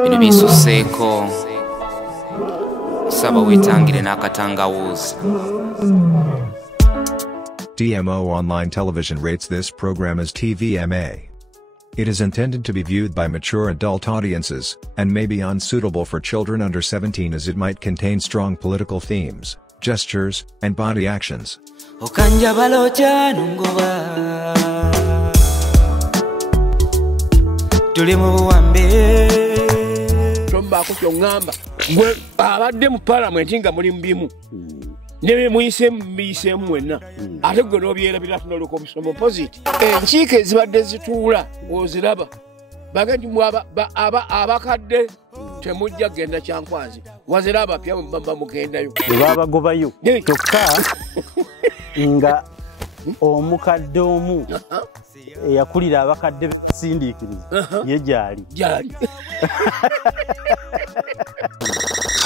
bino bisuseeko saba wetangire n'akatangawuzi. DMO Online Television rates this program as TVMA. It is intended to be viewed by mature adult audiences, and may be unsuitable for children under 17 as it might contain strong political themes, gestures, and body actions. Tombaako kyongamba gwe abadde mu parliament nga muli mbimu ne muyise mwenna ate gwe n'obyerabira tunoluka obusomo opposite enkiiko ezibadde zituula oziraba bagandi abakadde temujja genda kyankwazi waziraba pya bamba mugendayo babagobayo kyokka nga omukadde omu eyakulira abakadde besindiikiriza ye gyali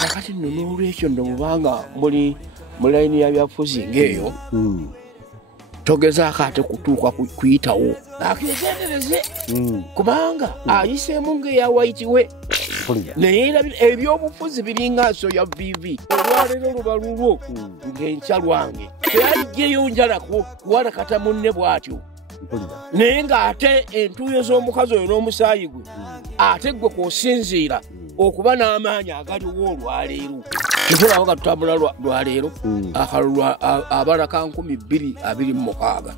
kakati nno n'olwekyo nno mubanga muli mu layini ya byabufuzi ng'eyo togezaako ate kutuuka kuyitawo akigendereze kubanga ayiseemu ng'eyawayitiwe naye ebyobufuzi biringa nso ya vivi olwaleero luba lulwo ng'enkya lwange teyalijjeyo njalako kuwala kata munne bw'atyo naye ng'ate entuuyo z'omukazi oyo n'omusaayi gwe ate gwe kw'osinziira okuba n'amaanyi agaliwo olwaleero tutulaba nga tutambula lwaleero akalulu abala ka 226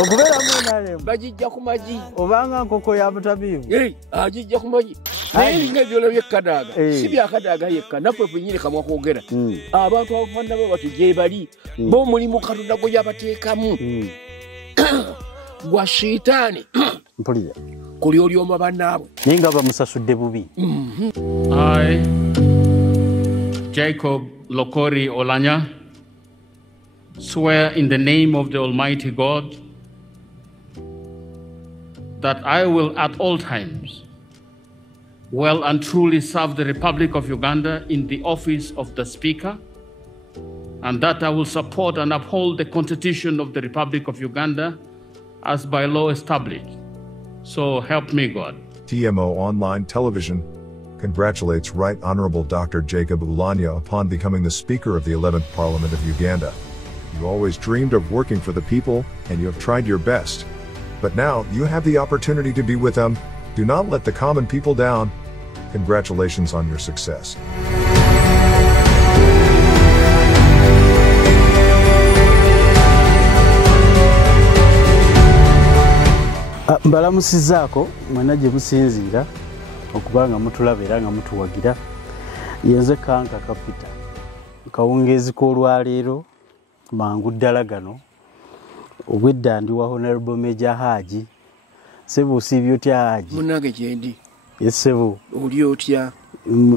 okubeeramu NRM bagijja ku Majji obanga Nkoko ya Mutamiivu agijja ku Majji naye ng'ebyolo by'Ekadaga si bya Kadaga yekka naffe fenyini kamwa kwogera abantu abafaanana bo bati gye bali bo omulimu Katonda gwe yabateekamu gwa shitaani mpulira kuli olyoma bannaabwe naye nga bamusasudde bubi. I, Jacob Lokori Olanya, swear in the name of the Almighty God that I will at all times well and truly serve the Republic of Uganda in the office of the Speaker, and that I will support and uphold the Constitution of the Republic of Uganda as by law established. So help me God. DMO Online Television congratulates Right Honorable Dr. Jacob Olanya upon becoming the Speaker of the 11th Parliament of Uganda. You always dreamed of working for the people, and you have tried your best. But now, you have the opportunity to be with them. Do not let the common people down. Congratulations on your success. Mbalamusizaako mwena gye musinziira okuba nga mutulaba era nga mutuwagira. Yenze Kanka Kapita kawungeezi k'olwaleero mangu ddala gano obwedda ndi wa Honorable Ajirya-Hajji. Sebo osiibye otya Hajji? Munnange gye ndi. Yes sebo. Oli otya?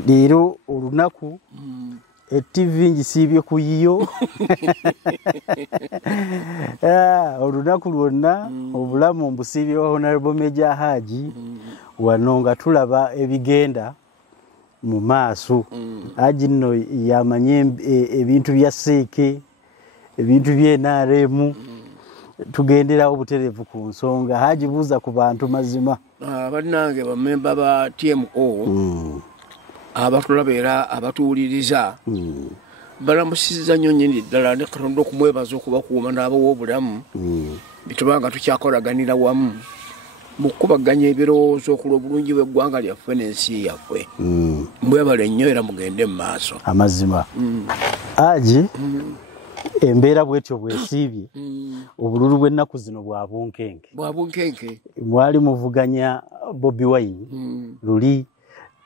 Leero olunaku TV ngisiibye ku yiyo. Olunaku lwonna obulamu mbusiibye wa Honorable Ajirya-Hajji wano nga tulaba ebigenda mu maaso. Hajji nno yamanye ebintu bya Ssaako, ebintu bya NRM, tugenderawo butereevu ku nsonga. Hajji buuza ku bantu mazima. Bannange bamemba ba TMO abatulaba era abatuwuliriza balamusizza nnyo nnyini ddala ne Katonda okumwebaza okubakuuma n'abawa obulamu bitubanga tukyakolaganira wamu mu kukubaganya ebirowoozo okulwa obulungi bw'eggwanga lyaffe n'ensi yaffe. Mwebale nnyo era mugende mu maaso. Amazima. Hajji embeera bwetyo bwesiibye obululu bw'ennaku zino bwa bunkenke. Mwali muvuganya Bobi Wine luli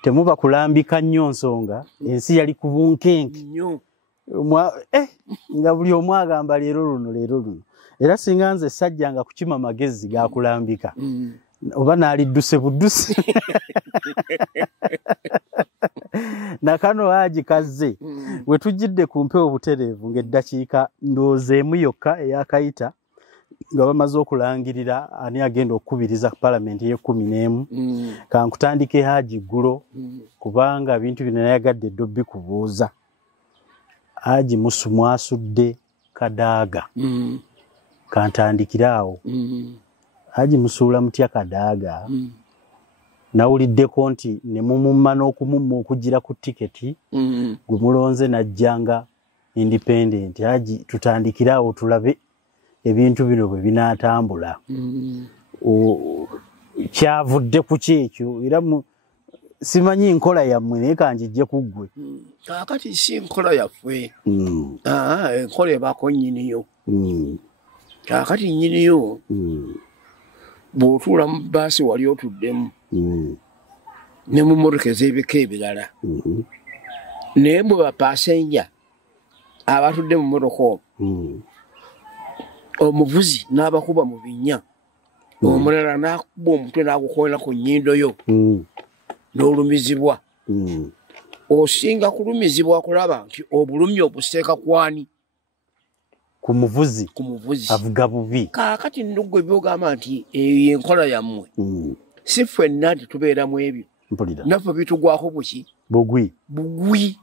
temuba kulambika nnyo nsonga ensi yali ku bunkenke nga buli omu agamba leero luno era singa nze sajjanga kukima magezi ga kulambika oba naalidduse budduse nakano Hajji kazze we tujjidde ku mpewo butereevu ng'eddakiika ndowoozeemu yokka eyakayita nga bamaze okulangirira ani agenda okukubiriza palamenti y'e11 kankutandike Hajji ggulo kubanga bintu bino nayagadde eddo kubuuza. Hajji mwasudde Kadaga kantandikire awo. Hajji musuula mutya Kadaga nawuliddeko nti ne mumumma n'okumumma okugira ku tiketi gwe mulonze najjanga independent Hajji tutandikirawo tulabe ebintu bino bwe binaatambula kyavudde ku kyekyo era simanyi nkola yammwe naye kanjijje ku ggwe kakati si nkola yaffe enkola ebaako nnyiniyo kakati nnyiniyo bw'otuula mu baasi wali otuddemu ne mu mmotoka ez'ebika ebirala naye bwe bapasenja abatudde mu mmotoka omwo omuvuzi n'abakuba mu binnya omulala n'akuba omutwe n'agukolera ku nnyindo yo n'olumizibwa osinga kulumizibwa kulaba nti obulumi obuseeka kwani ku muvuzi avuga bubi kaakati nnuggwe byogamba nti eyo enkola yammwe si ffenna nti tubeeramu ebyo naffe bitugwako buki bugwi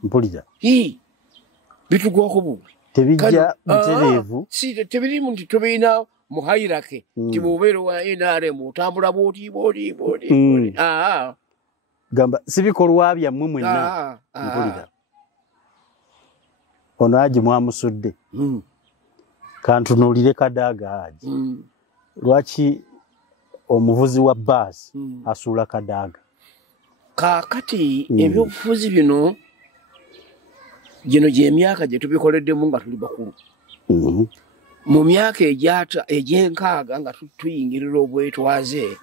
mpulira bitugwako bugwi tebijja butereevu tebirimu nti tubirina muhairake nti bw'obeera wa NRM otambula bwoti gamba si bikolwa byammwe mwenna mpulira ono Hajji mwamusudde kantunuulire Kadaga Hajji lwaki omuvuzi wa baasi asuula Kadaga kaakati ebyobufuzi bino gino gy'emyaka gye tubikoleddemu nga tuli bakulu mu myaka egy'enkaaga nga tuyingirira obwetwaze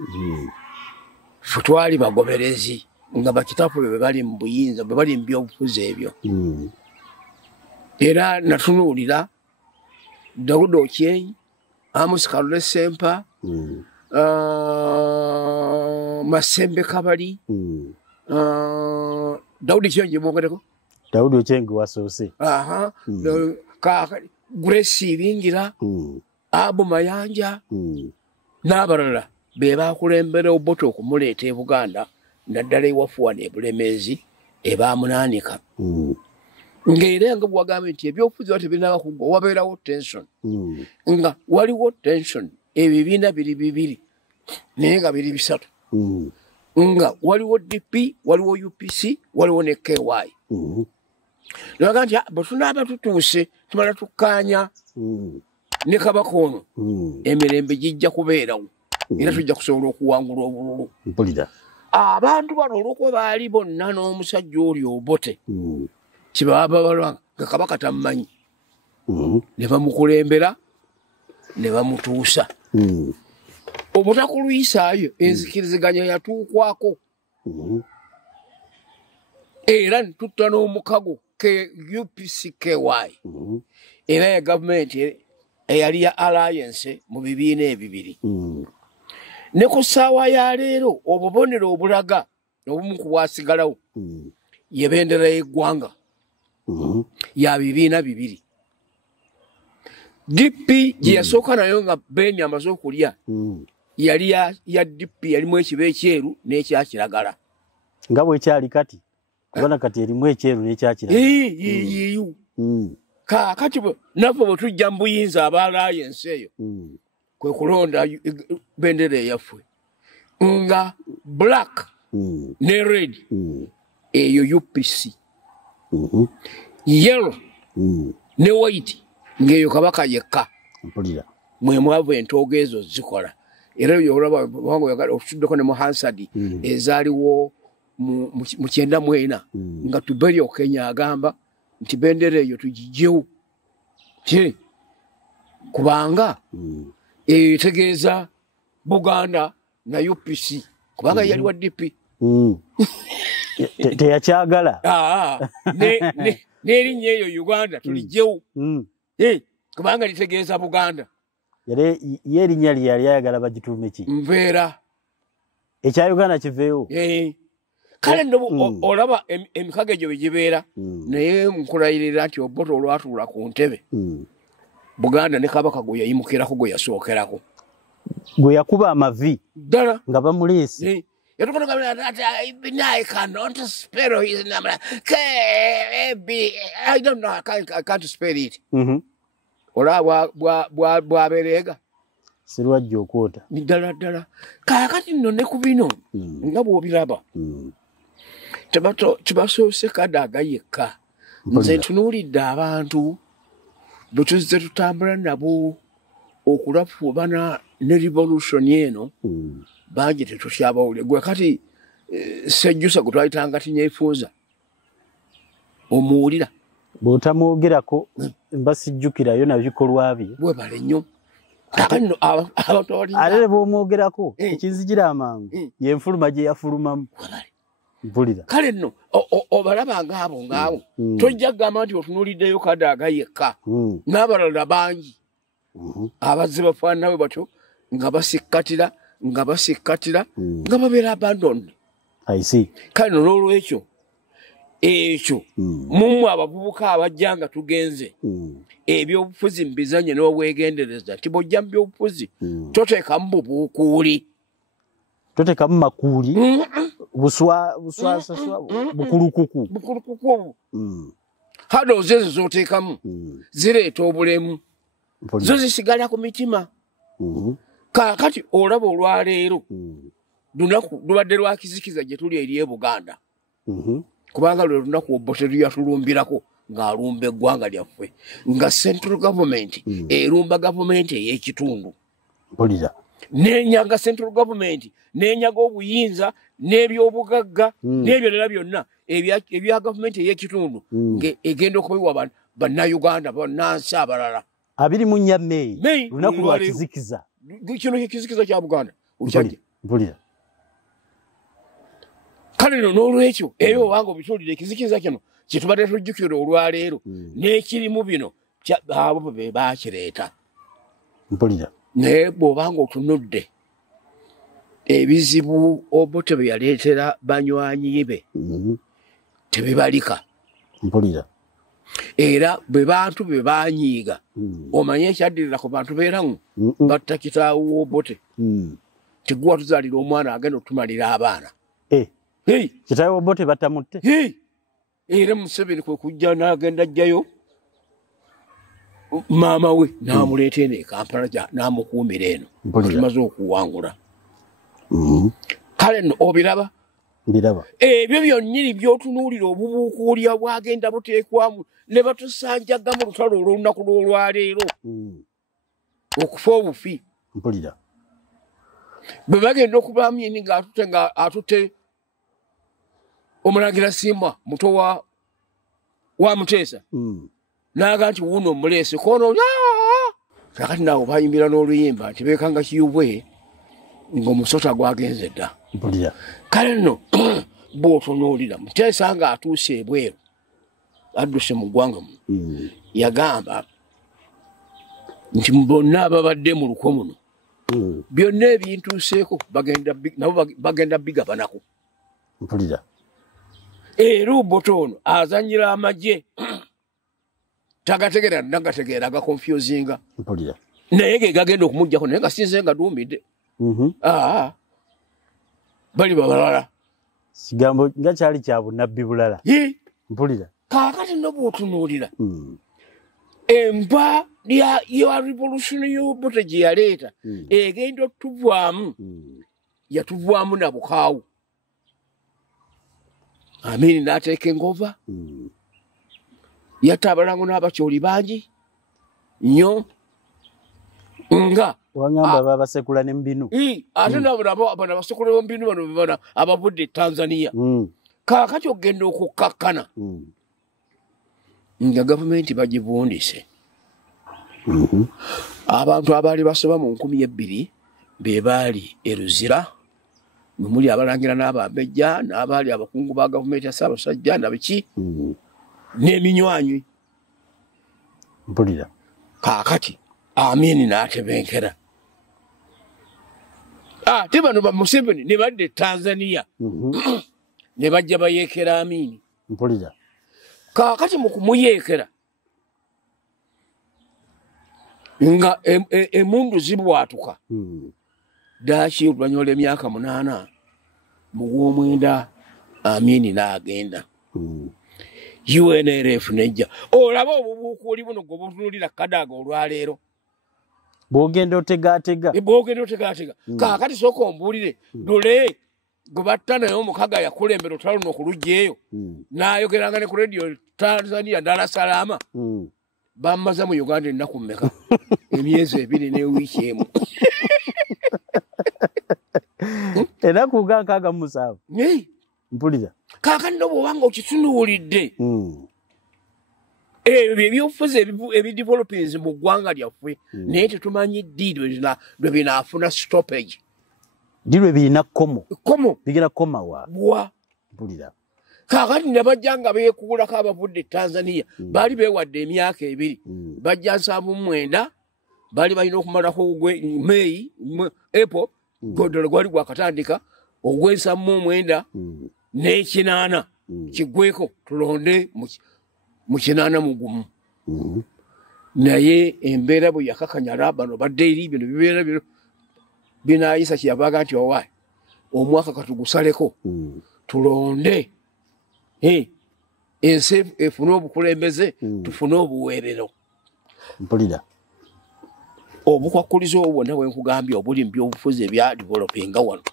ffe twali bagoberezi nga bakitaffe bwe bali mu buyinza bwe bali mu byobufuzi ebyo era natunuulira Daudi Okyei, Amos Kalule Sempa, Masembe Kabali, Daudi Kyonje mwogereko? Daudi Okyei wasoose. Grace Bingira, Abu Mayanja, n'abalala be baakulembera oboto okumuleeta e Buganda naddala ewafuwa n'ebulemeezi ebaamunaanika. Ng'era nga bwagambye nti ebyobufuzi tebirina kuggwa wabeerawo tension nga waliwo tension ebibiina biri bibiri naye nga biri bisatu nga waliwo DP waliwo UPC waliwo ne KY naga nti bwe tunaaba tutuuse tumala tukkaanya ne kabaka ono emirembe gijja kubeerawo era tujja kusobola okuwangula obululu abantu bano olw'okuba baali bonna n'omusajja oli obote kibabalwa nga kabaka tamanyi ne bamukulembera ne bamutuusa obutakuluyisaayo enzikiriziganya yatuukwako era ntutta n'omukago UPC-KY era ya gavumenti eyali ya alliance mu bibiina ebibiri ne ku ssaawa ya leero obubonero obulaga obumu ku bwasigalawo yebendera y'eggwanga ya bibiina bibiri DP gye yasooka nayo nga Beni amaze okulya yali ya DP yalimu ekiba ekyeru n'ekyakiragala nga bwekyali kati kubona kati erimu ekyeru n'ekyakiragala kaakati naffe bwe tujja mu buyinza aba alliance eyo kwe kulonda bendera eyaffe nga black ne red eyo UPC yellow ne white ng'eyo kabaka yekka mwe mwavu entooga ezo zikola era olaba wange oyagala otuddeko ne mu Hansard ezaaliwo mu 94 nga Tuberi Okenya agamba nti bendera eyo tugijjewo kubanga etegeeza Buganda na UPC kubanga yali wa DP teyakyagala n'erinnya eyo Uganda tulijjewo kubanga litegeeza Buganda ye erinnya lye yali ayagala bagituume ki Mbeera ekya Uganda kiveewo kale olaba emikago egyo bwe gibeera naye nkulayirira nti oboto olwatuula ku ntebe Buganda ne kabaka gwe yayimukirako gwe yasookerako gwe yakuba amavi ddala nga bamuleese I cannot spell his name. I don't know. I can't spell it. Ola bwaberega Sirwajja okwota. Ddala. Kaakati nno ne ku bino nga bw'obiraba. Tebasoose Kadaga yekka. Nze ntunuulidde abantu bwe tuzze tutambula nabo okulafuubana ne revolution eno bangi tetukyabawulire. Gwe kati sejjusa gwe twayitanga tinyeefuuza omuwulira. Bw'otamwogerako mba sijjukirayo na bikolwa bye. Bwebale nnyo. Ate ne bw'omwogerako ekinzijira amangu y'enfuluma gye yafulumamu. Mpulira. Kale nno obalaba ngaabo tojja kugamba nti otunuuliddeyo Kadaga yekka n'abalala bangi abazze bafaananawe batyo nga basikkatira nga babeera abandoned. Kale nno n'olwekyo ekyo mumwe abavubuka abajja nga tugenze ebyobufuzi mu bizannyo n'obwegendereza nti bw'ojja mu byobufuzi toteekamu bubuukuuli. Toteekamu makuuli bukulukuku. Hadozi ezo z'oteekamu zireeta obulemu zo zisigala ku mitima. Kaakati olaba olwaleero lunaku lubadde lwa kizikiza gye tuli eri e Buganda kubanga lwe lunaku Obote luyatulumbirako ng'alumba eggwanga lyaffe nga central government erumba gavumenti ey'ekitundu. N'enyaga central government n'enyaga obuyinza n'ebyobugagga n'ebirala byonna ebya gavumenti ey'ekitundu egenda okubiwa bannayuganda bannansi abalala. 24 May lunaku lwa kizikiza. Kino kizikiza kya Buganda okyajja. Kale nno n'olwekyo era obanga obituulire ekizikiza kino kye tubadde tujjukira olwaleero n'ekirimu bino abo be baakireeta. Naye bw'obanga otunudde ebizibu Obote bye yaleetera banywanyi be tebibalika. Era bwe bantu be baanyiiga omanye ekyaddirira ku bantu beeramu batta kitaawo w'Obote tegwe watuzaalira omwana agenda okutumalira abaana. Kitaawo w'Obote batamutte. Era Museveni kwe kujja n'agenda ajjayo maama we n'amuleeta eno e Kampala n'amukuumira eno tumaze okuwangula. Kale nno obiraba ebyo byonnyini by'otunuulira obubuukuulya bwagenda buteekwamu ne batusanjaga mu lutalo olw'olunaku lw'olwaleero okufa obufi. Bwe bagenda okubaamu yini ng'atutte omulangira Simba muto wa Muteesa n'aga nti wuno omuleese kono kakati naawe bayimbira n'oluyimba nti beekanga kiyubwe ng'omusota gwagenze dda. Kale nno bw'otunuulira Muteesa ng'atuuse ebweru adduse mu ggwanga muno yagamba nti bonna ababadde mu lukwo muno byonna ebintuuseeko nabo bagenda bigabanako. Era Obote ono azannyira amagye tagategeera nagategeera agakonfyuzinga naye ge gagenda okumuggyako naye nga sinze nga duumidde. Bali babalala kigambo nga kyali kya bunnabbi bulala. Kaakati nno bw'otunuulira empa ya revolution y'Obote gye yaleeta egenda otuvaamu yatuvaamu na bukaawu. Amini n'ateeka engova yatta abalango n'abakyoli bangi nnyo nga wangamba babasekula ne mbinu. Ate nabo abasekula b'embinu bano abavudde e Tanzania. Kaakati ogenda okukkakkana nga gavumenti bagivundise. Abantu abaali basoba mu 2000 be baali e Luzira muli abalangira n'abambejja n'abaali abakungu ba gavumenti ya Ssaabasajja na biki n'eminywanyi. Kaakati Amini n'atebenkera. Ate bano ba Museveni ne badde Tanzania ne bajja bayeekera Amini. Kaakati mu kumuyeekera nga emundu zibwatuka daki oluvannyuma lw'emyaka 8 mu gw'omwenda Amini n'agenda. UNRF nejja olaba obubuukuuli buno gwe butunuulira Kadaga olwaleero bwogenda otegaatega kaakati sooka ombuulire dole gwe batta naye omukaga yakulembera olutalo luno okulugjeeyo n'ayogeranga ne ku radio Tanzania Dar-es-Salaam bammaza mu Uganda ennaku mmeka emyezi 2 n'ewiiki emu ennaku nga 67 mpulira kaakati no bw'obanga okitunuulidde ebyobufuzi ebidevelopings mu ggwanga lyaffe naye tetumanyi ddi lwe binaafuna stoppage ddi lwe birina komo bigenda komawa bwa mpulira kaakati ne bajja nga beekuulako abavudde Tanzania baali beewadde emyaka 2 bajja 79 baali balina okumalako May April godolo gwali gwakatandika ogw'79 n'ekinaana kiggweko tulonde mu 81 naye embeera bwe yakakanyala bano badde eri bino bibeera binaayisa kyeyavaaga nti owaayi omwaka katugusaleko tulonde ensi efune obukulembeze tufune obuweerero mpulira obukwakuliza obwo bwonna bwe nkugambye obuli mu byobufuzi ebya developinga wano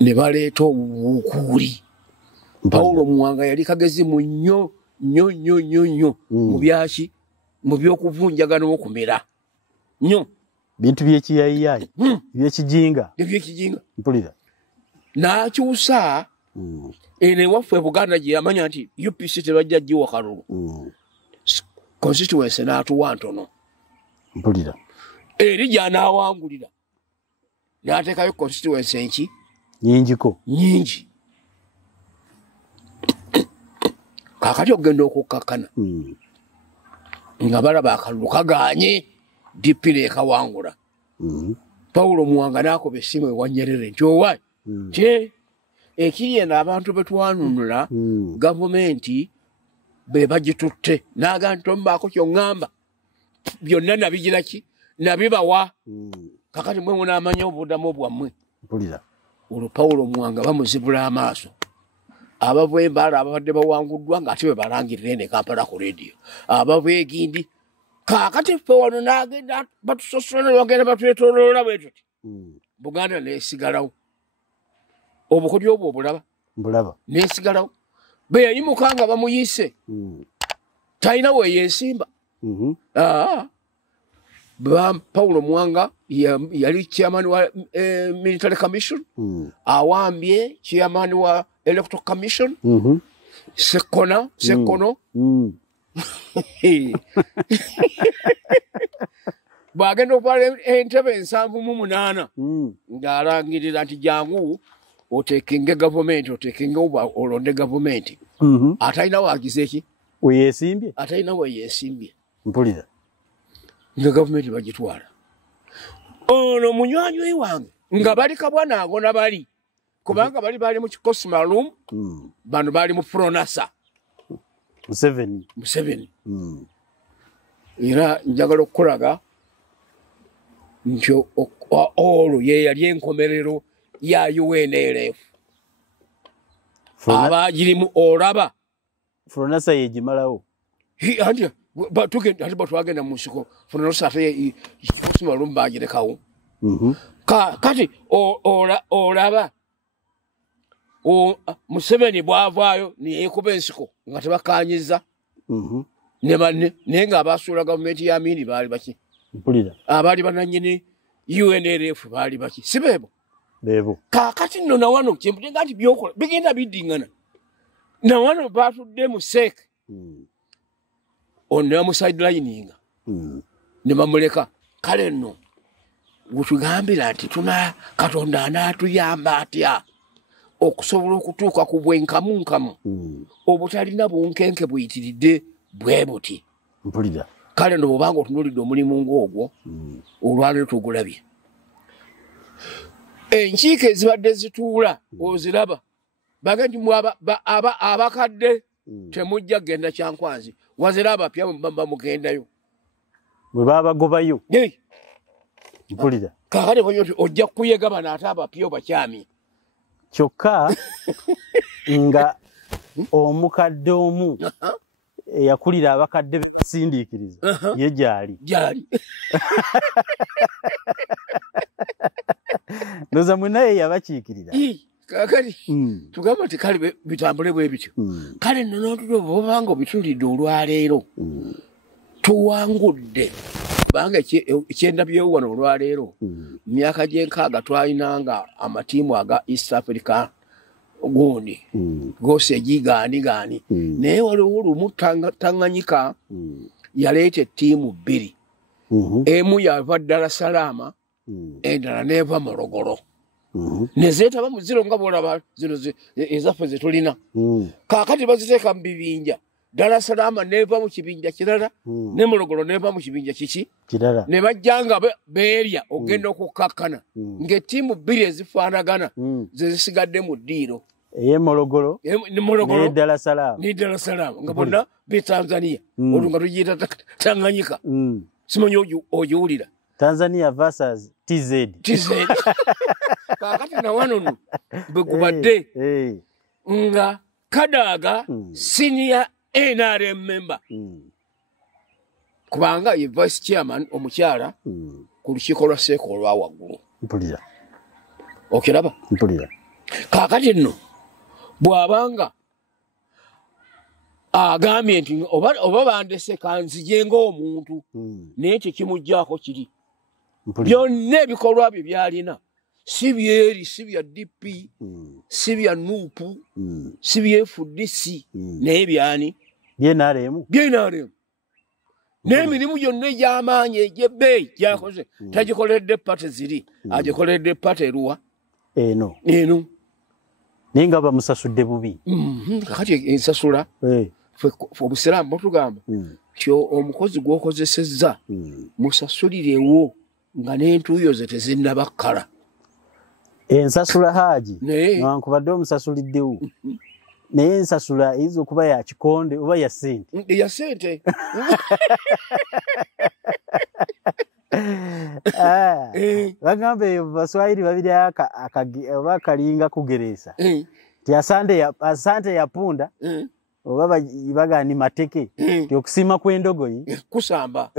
ne baleeta obukuuli Pawulo Muwanga yali kagezi mu nnyo mu byaki mu by'okuvunjagana okumera nnyo bintu by'ekiyayiyayi by'ekijinga mpulira n'akyusa eno ewaffe e Buganda gye yamanya nti UPC tebajja ggiwa kalulu constituency n'atuwa ntono mpulira eri gy'anaawangulira n'ateekayo constituency enki nyingi kaakati okugenda okukkakana nga balaba akalulu kagaanye dipire ekawangula Pawulo Muwanga n'akoba essimu ewa Nyerere nti owaayi kye ekiri eno abantu betwanunula gavumenti be bagitutte n'agamba nti omubaako ky'oŋŋamba byonna nabigiraki nabibawa kakati mwe munaamanya obudamu bwammwe olwo Pawulo Muwanga bamuzibula amaaso abava embaala ababadde bawanguddwa ng'ate be balangirira ene Kampala ku radio abava egindi kaakati ffe wano n'agenda batusosola bagenda batwetooloola bwe tuti Buganda neesigalawo obukodyo obwo obulaba neesigalawo be yayimuka nga bamuyise talina we yeesimba Pawulo Muwanga yali chairman wa military commission awambye chairman wa electoral commission sekono bwagenda okuvala entebe 78 ng'alangirira nti jangu otekinge gavumenti otekinge olonde gavumenti atalina waagize ki weyeesimbye atalina weyeesimbye mpulira nga gavumenti bagitwala ono munywanyi wange nga bali kabwana agona bali kubanga bali mu kikosi maalum bano bali mu Fronasa Museveni era njagala okukolaga nti olwo ye yali enkomerero ya UNRF abagirimu olaba Fronasa yegimalawo ati batwagenda mu nsiko Fronasa ate maalum bagirekawo kati olaba Museveni bwavaayo neekuba ensiko nga tebakanyiza naye ng'abasuula gavumenti ya Amini baali baki abaali bananyini UNRF baali baki si beebo kaakati nno nawano kyemputenga nti byokola bigenda biddingana nawano batudde mu seek ono ne bamusidelininga ne bamuleka kale nno wetugambira nti tuna Katonda anaatuyamba atya okusobola okutuuka ku bwenkamunkamu obutalina bunkenke buyitiridde bwe buti mpulira kale nno bwobanga otunuulidde omulimu ng'ogwo olwaleero tugulabye enkiiko ezibadde zituula oziraba baga nti abakadde temujja kgenda kyankwanzi wazira abapya bamugendayo bwe babagobayo mpulira kakati konyo nti ojja kuyega bano ate abapya obakyami kyokka nga omukadde omu yakulira abakadde besindiikiriza ye gyali ndoza munaye yabakiikirira kakati tugamba nti kale bitambule bwe bityo kale nno n'otulo bobanga obitulidde olwaleero tuwangudde kubanga ekyendabyewo wano olwaleero myaka gye6 twalinanga amatiimu aga East Africa gundi gose egigaanigaani naye waliwo olumu Tanganyika yaleeta ettiimu 2 emu yava Dar es Salaam endala neeva Morogoro nezeetaba mu ziro nga bwolaba zino ezaffe ze tulina kaakati baziteeka mu bibinja Dar es Salaam neeva mu kibinja kirala ne Morogoro neeva mu kibinja kiki kirala ne bajjanga beerya ogenda okukkakkana ng'ettiimu 2 ezifaanagana ze zisigadde mu ddiiro eye Morogoro ne Dar es Salaam nga bonna be Tanzania olwo nga tugiyita Tanganyika simanyi ogiwulira Tanzania versus TZ kakati na wano begubadde nga Kadaga senior NRM member kubanga ye vice chairman omukyala ku lukiiko lwa Ssaako olwa waggulu mpulira okiraba mpulira kakati nno bw'abanga agambye nti oba bandese kanzije ng'omuntu naye tekimuggyako kiri byonna ebikolwa bye byalina si byeri si bya DP si bya NUP si bya FDC naye byani BNRM n'emirimu gyonna egy'amaanyi egy'ebbeeyi gyakoze tagikoledde pate ziri agikoledde pate eruwa eno naye nga bamusasudde bubi kakati ensasula obusiraamu butugamba kyo omukozi gw'okozesezza musasulirewo nga n'entuuyo ze tezinnabakkala ensasula Hajji newankubadde omusasuliddewo naye ensasula eyinza okuba ya kikonde oba ya ssente bagamba eyo baswahili babiri oba akalinga kugereesa ti asante yapunda oba bagani mateke ti okusima kw'endogoyi kusamba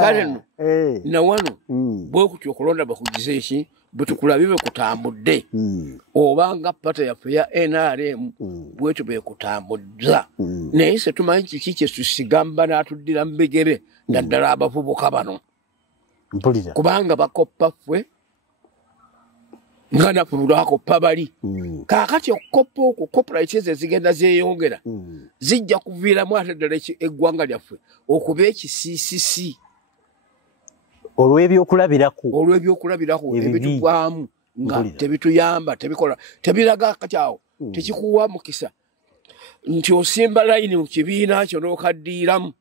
kale nno na wano bwe kutyo okulonda bakugize eki bwe tukulabibe kutambudde obanga pata yaffe ya NRM bwetyo beekutambudza naye se tumanyi kiki kye tusigamba n'atuddira mu bigere naddala abavubuka bano kubanga bakoppa ffe nga naffe lwakoppa bali kaakati okukoppa okwo copyrights ezigenda zeeyongera zijja kuviiramu ate ddala eggwanga lyaffe okuba ekisiisisi olw'ebyokulabirako ebitugwamu nga tebituyamba tebikola tebiraga katyawo tekikuwa mukisa nti osimba layini mu kibiina kyo n'okaddiiramu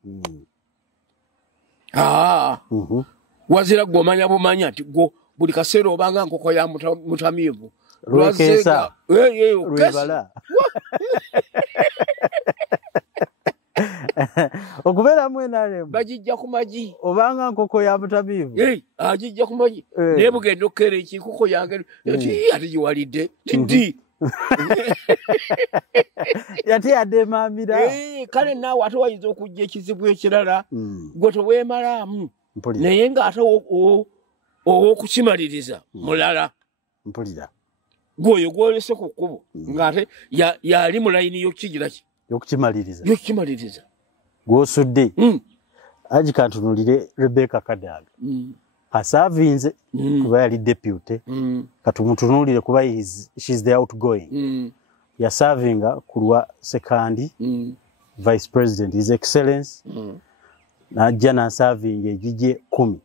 wazira gw'omanya bumanya nti buli kaseera obanga nkoko ya Mutamiivu lwekesa lwebala okubeeramu NRM bagijja ku Majji obanga nkoko ya Mutamiivu agijja ku Majji naye bugenda okukeera ekikoko yange ate giwalidde tiddi yate yademaamira kale naawe ate wayinza okujja ekizibu ekirala gwe teweemalaamu naye ng'ate ow'okukimaliriza mulala mpulira gwoyo gwolese ku kkubo ng'ate yali mu layini y'okukigiraki y'okukimaliriza gw'osudde Hajji kantunulire Rebecca Kadaga asaavinze kuba yali deputy katumutunulire kuba she's the outgoing yasaavinga ku lwa second vice president his excellence n'ajja n'asaavinga egigye 10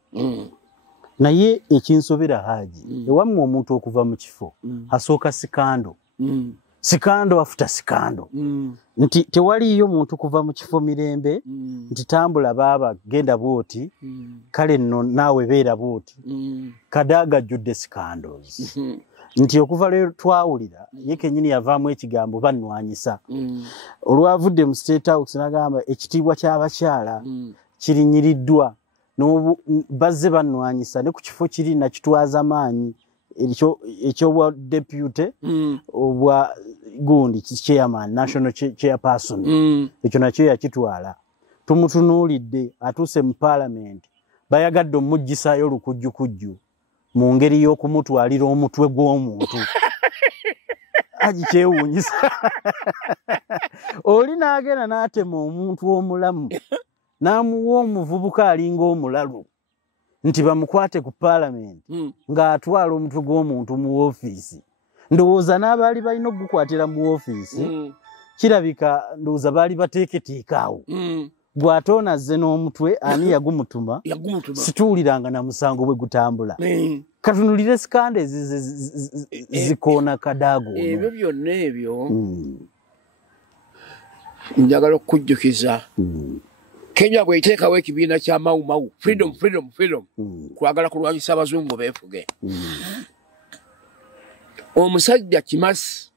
naye ekinsobera Hajji ewammwe omuntu okuva mu kifo asooka sikando afuta sikando nti tewaliyo muntu kuva mu kifo mirembe nti tambula baba genda bwoti kale nno naawe beera bwoti Kadaga judde sikandos nti okuva leero twawulira ye kennyini yavaamu ekigambo bannwanyisa olwavudde mu State House n'agamba ekitiibwa ky'abakyala kirinyiriddwa bazze bannwanyisa ne ku kifo kiri nakitwaza maanyi ekyo deputy obwa gundi chairman national chairperson ekyo nakyo yakitwala tumutunuulidde atuuse mu parliament bayagadde omuggisayo lukujjukujju mu ngeri y'okumutwalira omutwe gw'omuntu agikyewuunyisa oli n'agenda n'atema omuntu omulamu n'amuwa omuvubuka alinga omulalu nti bamukwate ku parliament ng'atwala omutwe gw'omuntu mu woofiisi ndowooza n'abaali balina okugukwatira mu woofiisi kirabika ndowooza baali bateeketeeka awo bw'ate onazze n'omutwe ani yagumutuma situuliranga na musango bwe gutambula katunulire sikanda zikoona Kadaga ebyo byonna ebyo njagala okukujjukiza Kenya bw'eteekawo ekibiina kya Mau freedom kwagala kulwanyisa abazungu beefuge omusajja Kimasi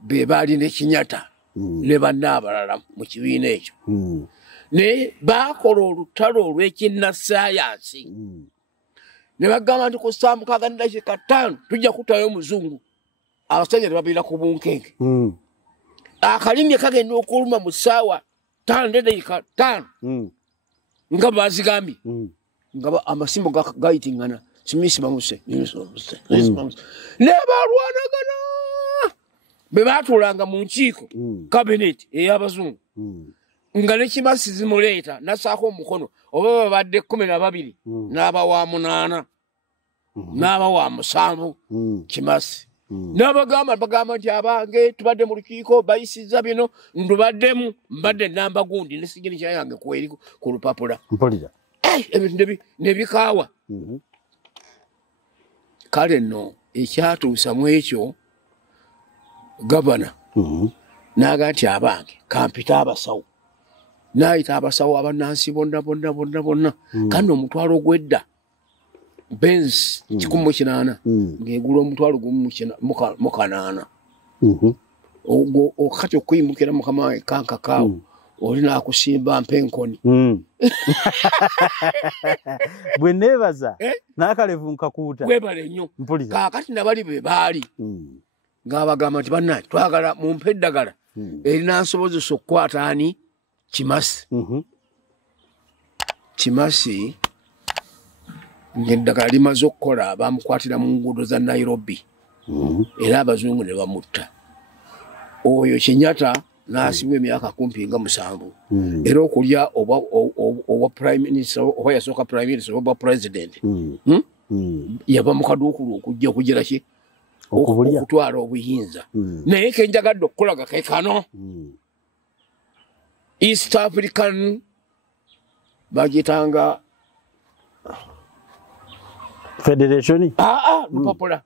be baali ne Kinyata ne banna abalala mu kibiina ekyo ne baakola olutalo olw'ekinnassaayansi ne bagamba nti ku Ssaamukaaga ne dakiika 5 tujja kuttayo omuzungu abasajja ne babeera ku bunkenke akalimye kagenda okuluma mu ssaawa 5 ne dakiika 5 nga bazigambye nga amasimbo gayitingana simisi bamuse ne balwanagana be baatuulanga mu nkiiko kabineeti ey'abazungu nga ne Kimasi zimuleeta nassaako omukono oba babadde 12 n'aba wa 8 n'aba wa 7 Kimasi bagamba nti abange tubadde mu lukiiko bayisizza bino ndubaddemu mbadde namba gundi ne siginica yange kweri ku lupapula ebintu ne bikaawa kale nno ekyatuusa mu ekyo gavana n'aga nti abange kampita abasawo n'ayita abasawo abannansi bonna kandi omutwalo gw'edda Benz 108 ng'egula omutwalo gumu mu 8 ogwo okati okuyimukira mukama wange kankakaawo oli n'akusimba mpenkoni bwe neebaza n'akalevu nkakuuta webale nnyo kaakati nabali be baali ng'abagamba nti bannange twagala mumpe eddagala erina nsobozesa okukwata ani Kimasi ng'eddagala limaze okukola bamukwatira mu nguudo za Nairobi era abazungu ne bamutta oyo Kinyata n'asibwa emyaka kumpi nga 7 era okulya oba prime minister oba yasooka prime minister oba president yava mu kaduukulu okujja okugira ki okutwala obuyinza naye kenjagadde okukolaga ke kano East African bagitanga Federation lupapula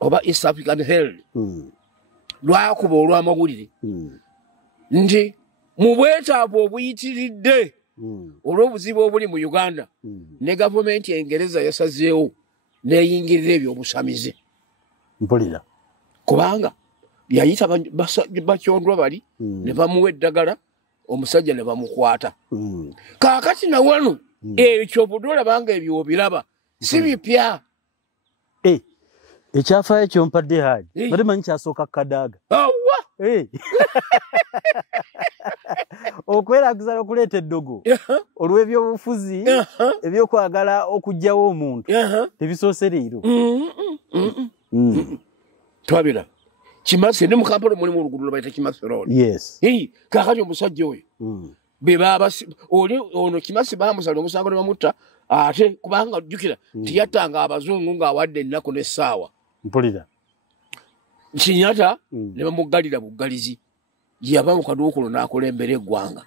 oba East African Herald lwakuba olw'amawulire nti mu bwetaavu obuyitiridde olw'obuzibu obuli mu Uganda ne gavumenti Engereza yasazeewo n'eyingirira ebyobusamize mpulira kubanga yayita bakyondwa bali ne bamuwa eddagala omusajja ne bamukwata kaakati na wano ekyo budolabanga ebyo obiraba si bipya ekyafaayo kyompadde Hajji bade manyi kyasooka Kadaga okweragiza okuleeta eddogo olw'ebyobufuzi ebyokwagala okugjawo omuntu tebisoose leero twabira Kimasi ne mu Kampala mulimu oluguudo lwe bayita Kimasi Road kaakati omusajja oyo oli ono Kimasi baamusala omusango ne bamutta ate kubanga ojjukira tiyattanga abazungu ng'awadde ennaku n'essaawa mpulira Kinyata ne bamuggalira buggalizi yaba mu kaduukulu n'akulembera eggwanga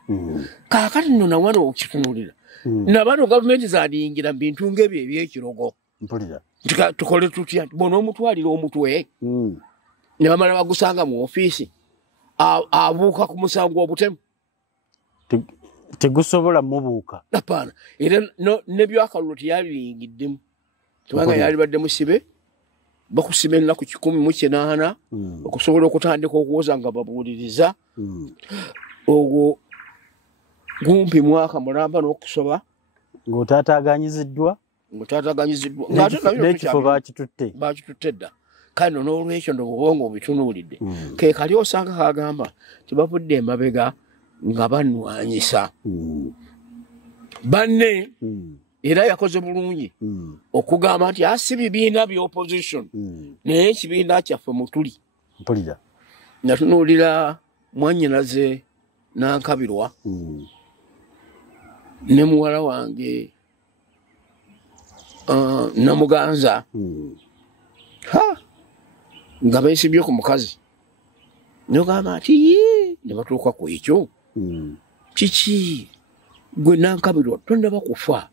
kaakati nno na wano okitunuulira na bano gavumenti zaadiyingira mu bintu ng'ebyo ebyekirogo mpulira tukole tutya bona omutwalira omutwe ne bamala bagusanga mu ofiisi abuuka ku musango obutemu tegusobola mubuuka apaana era nebyakalulu teyabiyingiddemu kubanga yali badde musibe bakusiba ennaku 180 okusobola okutandika okuwoza nga babuuliriza ogwo gumpi mwaka mulamba n'okusoba ng'otaataaganyiziddwa mutataganyizibwa n'ekifo bakitutte dda kano n'olwekyo ndobwongo obitunuulidde ke kali osanga kagamba tibavudde emabega nga banwanyisa banne era yakoze bulungi okugamba nti asi bibiina by'opposition naye ekibiina kyaffe mutuli natunuulira mwannyinaze Nankabirwa ne muwala wange Namuganza nga beesibye ku mukazi nogamba nti ne batuuka ku ekyo kiki gwe Nankabirwa tondaba kufa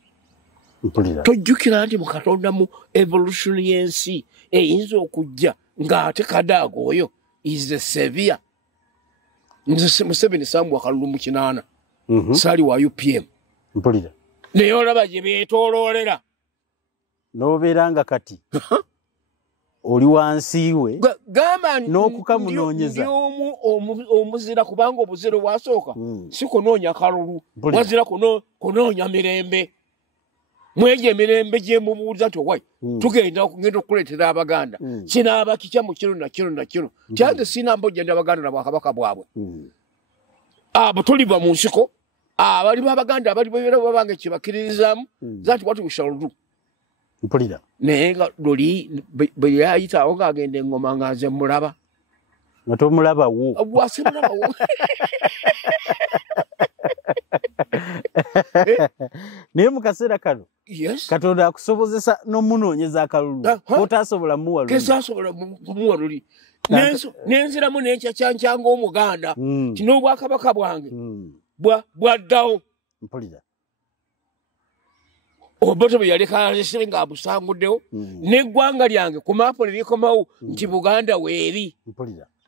tojjukira nti mu Katonda mu evolution y'ensi eyinza okujja ng'ate Kadaga oyo is the savior Museveni sambu akalulu mu 8 sali wa UPM naye olaba gye beetooloolera n'obeera nga kati oli wansi we n'okukamunoonyeza ndi omuzira kubanga obuziro bwasooka si kunoonya kalulu wazira kunoonya mirembe mwegyo emirembe gye mubuuza nti owai tugenda okukuleetera Abaganda kinaaba kikya mu kiro na kiro kyange sina mbojja ndi Abaganda na Bwakabaka bwabwe abo tuliva mu nsiko abali b'Abaganda abali babange kyebakkiririzaamu zati what we shall do naye nga luli bwe yayitaawo ng'agenda eŋŋoma nga nze mulaba nga tomulabawo wase mulabawo naye mu kaseera kano Katonda akusobozesa n'omunoonyeza akalulu otaasobola muwa kesasobola kumuwa luli nenziramu nenkyankyankyanga Omuganda kino Obwakabaka bwange bwaddawo obote bwe yaleka alesere ng'abusanguddewo n'eggwanga lyange ku maapo ne likomawo nti Buganda weeri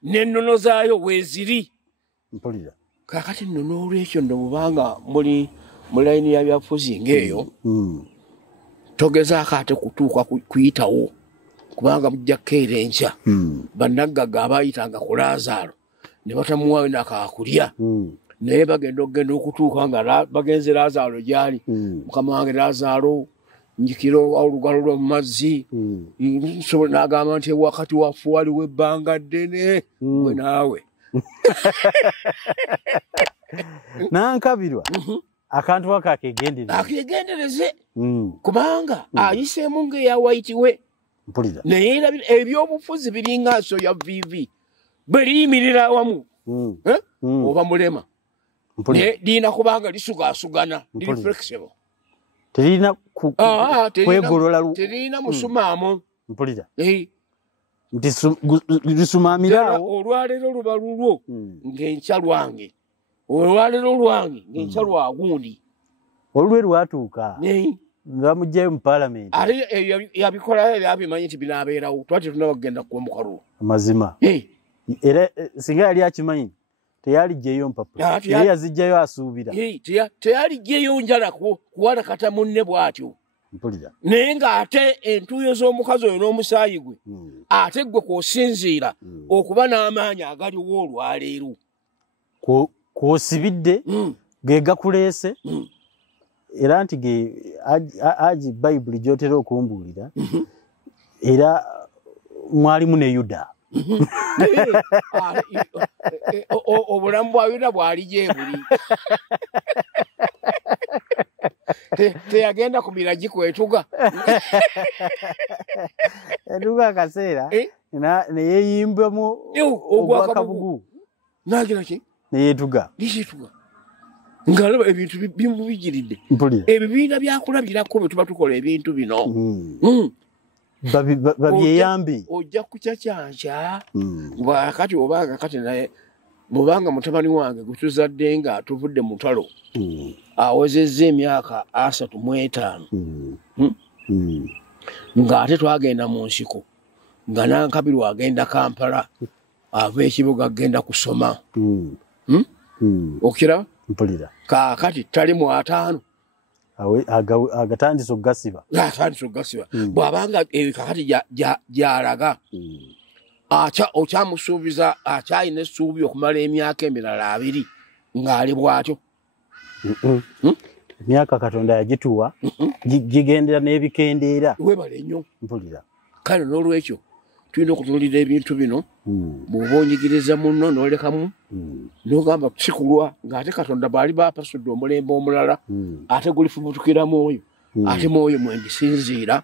n'ennono zaayo weeziri kaakati nno n'olwekyo nno bubanga muli mu layini ya byabufuzi ng'eyo togezaako ate kutuuka kuyitawo kubanga mujja kukeera enkya bannaggaga abaayitanga ku Laazaalo ne batamuwayo nakaakulya naye bagenda okutuuka nga bagenze Laazaalo gyali mukama wange Laazaalo njikira olugalo lw'omu mazzi n'agamba nti wakati waffe waliwo ebbanga ddene gwe naawe Nankabirwa akantu ako akegendereze kubanga ayiseemu ng'eyawayitiwe naye ebyobufuzi biringa nso ya vivi bwe liyimirira awamu oba mulema liina kubanga lisugaasugana liri flexible terina kwegolola terina musumaamu nti lisumaamirawo olwaleero luba lulwo ng'enkya lwange olwaleero lwange ng'enkya lwa gundi olwe lwatuuka nga mujjayo mu paalamenti ate yabikolayo ebyabimanyi nti binaabeerawo tuba tetunaba kugenda kuwa mu kalulu amazima era singa yali akimanyi teyalijjayo mpapula yali yazijjayo asuubira teyalijjayo njala kuwalakata munne bw'atyo naye ng'ate entuuyo z'omukazi oyo n'omusaayi gwe ate gwe kw'osinziira okuba n'amaanyi agaliwo olwaleero kw'osibidde ge gakuleese era nti Ajji Bayibuli gy'otera okumbuulira era mwalimu ne Yuda obulamu bwa Yuda bwali gyebuli teyagenda ku miragi kwetuga etuga akaseera neyeeyimbamu ogwakabugu nagira ki neyeetuga ng'alaba ebintu bimubijiridde ebibiina byakulabirako bwe tuba tukola ebintu bino babyeyambi ojja kukyakyankya bwakati obanga kati naye bwobanga mutabani wange gwe tuzadde nga tuvudde mu ntalo awezezza emyaka 35 ng'ate twagenda mu nsiko nga Nankabirwa agenda Kampala ava ekibuga agenda kusoma okiraba kaakati tali mu 5 agatandise okugasiba bw'abanga kakati gy'alaga okyamusuubiza akyalina essuubi okumala emyaka emirala 2 ng'ali bw'atyo Myaka Katonda yagituwa gigendera n'ebikendeera. Webale nnyo. Mpulira. Kale n'olwekyo tulina okutunuulira ebintu bino bw'oba onyigiriza munno n'olekamu n'ogamba kikulwa ng'ate Katonda baali baapasudde omulembe omulala ate gulifubutukira mwoyo ate mwoyo mwendisinziira.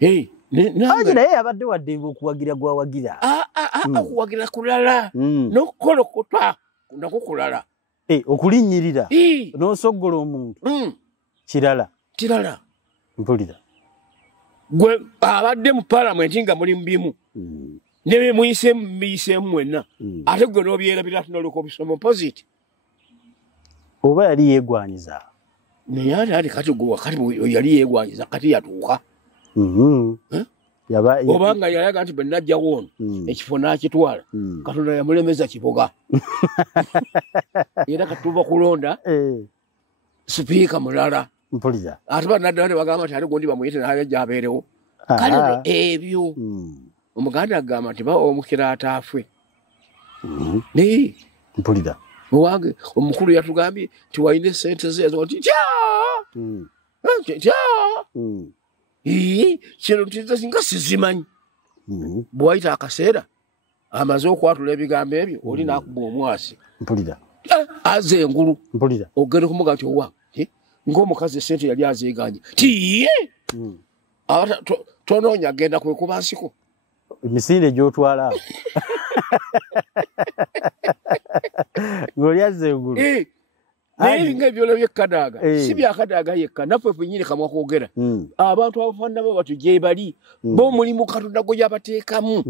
Haji naye yabadde waddembe okuwagira gwawagira. Okuwagira kulala n'okukolokota nako kulala. Okulinnyirira n'osoggola omuntu kirala. Mpulira. Gwe abadde mu parliament nga muli mbimu ne be muyiseemu mwenna ate gwe n'obyerabira tunoluka obisoma opposite. Oba yali yeegwanyiza. Naye ate kati gwe wakati yali yeegwanyiza kati yatuuka. Obanga yalaga nti bwe najjawo ono ekifo n'akitwala Katonda yamulemeza kiboga. Era katuuba kulonda sipiika mulala. Mpulira. Ate banaddala ne bagamba nti ate gondi bamuyite n'ajja abeerewo. Kale ebyo omuganda agamba nti bawa omukira ataafe. Mpulira. Owange omukulu yatugambye nti walina esente ze nti kino nga sizimanyi. Bwe wayita akaseera amaze okwatula ebigambo ebyo oli n'akuba omwasi. Mpulira. Aze engulu. Mpulira. Ogenda kumuga nti owa ng'omukazi esente yali azeeganye tiye tonoonya agenda kwekuba nsiko. Emisinde gy'otwala awo. Ng'oli azze engulu. Naye ebinga ebyolabye Kadaga si bya Kadaga yekka naffe ffennyini kamwa kwogera. Abantu abafaanana bo batyo gye bali bo omulimu Katonda gwe yabateekamu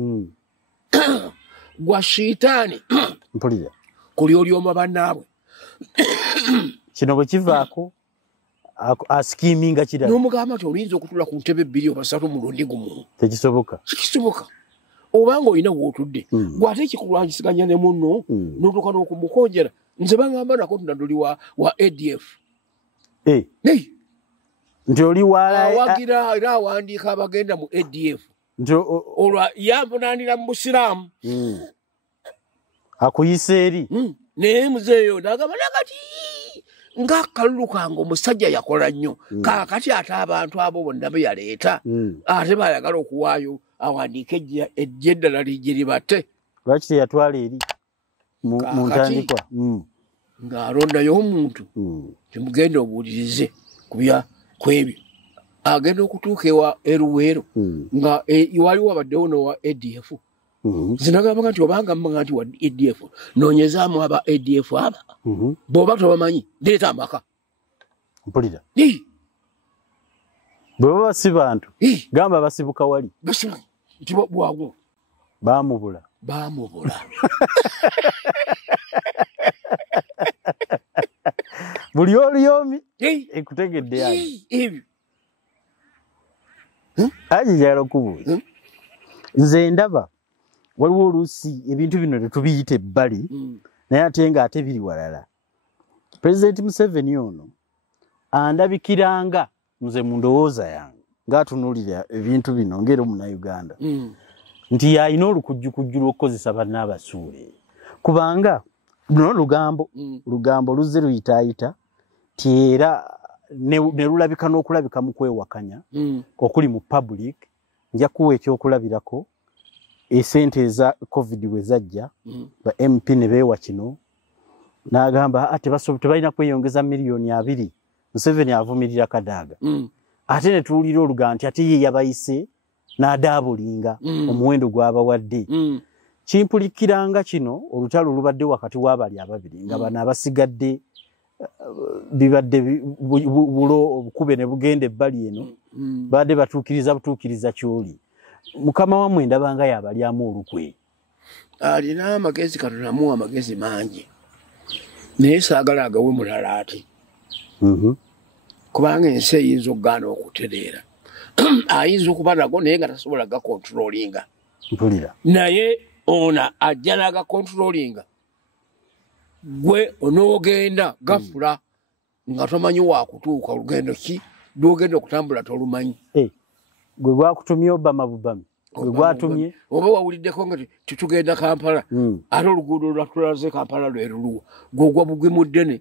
gwa shiitaani. Mpulira. Kuli olyoma bannaabwe. Kino bwe kivaako asikiiminga kirala. N'omugamba nti oyinza okutula ku ntebe 2 oba 3 mulundi gumu. Tekisoboka. Kisoboka. Obanga olina w'otudde gw'ate ekikulwanyisiganya ne munno n'otuuka n'okumukonjera. Nze bangamba nako Nadduli wa ADF. Nti oli awagira era awandiika abagenda mu ADF. Olwa yamvunaanira mu Busiraamu. Akuyisa eri. Naye muzeeyo n'agamba nakati ng'akalulu kange omusajja yakola nnyo kaakati ate abantu abo bonna be yaleeta ate baayagala okuwaayo awandiika ejje eddala lijje libate. Lwaki teyatwala eri mu ntandikwa? Ng'alondayo omuntu temugenda obuulirize ku ebyo agenda okutuuka ewa eruweero nga waliwo abaddewo n'owa ADF. Zinagamba nti obanga mmanga nti wa ADF noonyezaamu aba ADF aba bw'oba tobamanyi leeta amaka. Mpulira. Bwe baba si bantu gamba basibuka wali nti bwagwo baamubula. Buli olyomi ekutegedde yange. Haji njagala okubuuza. Nze ndaba waliwo oluusi ebintu bino tetubiyita ebbali naye ate ng'ate biri walala. Pulezidenti Museveni ono andabikiranga nze mu ndowooza yange ng'atunuulira ebintu bino ng'era omunnayuganda nti yalina olukujjukujju lw'okukozesa bannaabasuule kubanga luno lugambo luzze luyitaayita ti era ne lulabika n'okulabika mu kwewakanya okuli mu public. Nja kuwa ekyokulabirako esente eza COVID we zajja ba MP ne beewa kino n'agamba tebalina kweyongeza miliyoni 2. Museveni avumirira Kadaga. Ate ne tuwulira oluga nti ate ye yabayise n'adaabulinga omuwendo gw'abawadde. Kimpulikiranga kino olutalo olubadde wakati w'abali ababiri nga bano abasigadde bibadde bulo obukube ne bugenda ebbali eno badde butuukiriza kyoli. Mukama wamwe ndabanga yabalyamu olukwe. Alina amagezi Katonda amuwa amagezi mangi. Naye saagala agawe mulala ate. Kubanga ensi eyinza okugaana okutereera. Ayinza okuba nago naye nga tasobola gakontrolinga. Mpulira. Naye ona ajja n'agakontrolinga. Gwe onoogenda gafula nga tomanyi waakutuuka olugendo ki lw'ogenda okutambula tolumanyi. Gwe gwakutumya Obama bubami. gwatumye oba wawuliddeko nga tutugenda Kampala ate oluguudo lwatulaze Kampala lweruluwa gwogwa bugwi mu ddene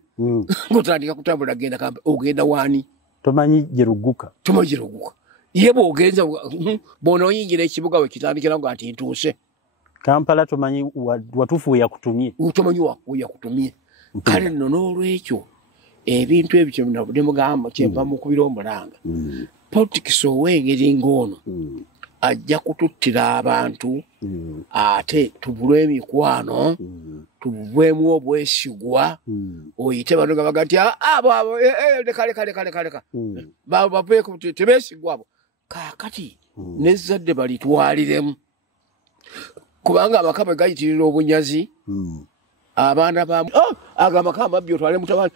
ng'otandika kutambula genda Kampala ogenda waani tomanyi gye lugguka ye bw'ogenza bw'onooyingira ekibuga we kitandikira nga nti ntuuse Kampala tomanyi watufu yakutumye tomanyi yakutumye kale nno n'olwekyo ebintu ebyo kyenabudde mugamba kyenva mu kubira omulanga politics ow'engeri ng'ono ajja kututtira abantu ate tubulwe emikwano tubulwemu obwesigwa oyite bano nga baga nti abo leka baveeko tebeesigwa abo kaakati n'ezzadde balitwaliremu kubanga amaka bwe gayitirira obunyazi abaana bamu agamaka amabbi otwale mutabani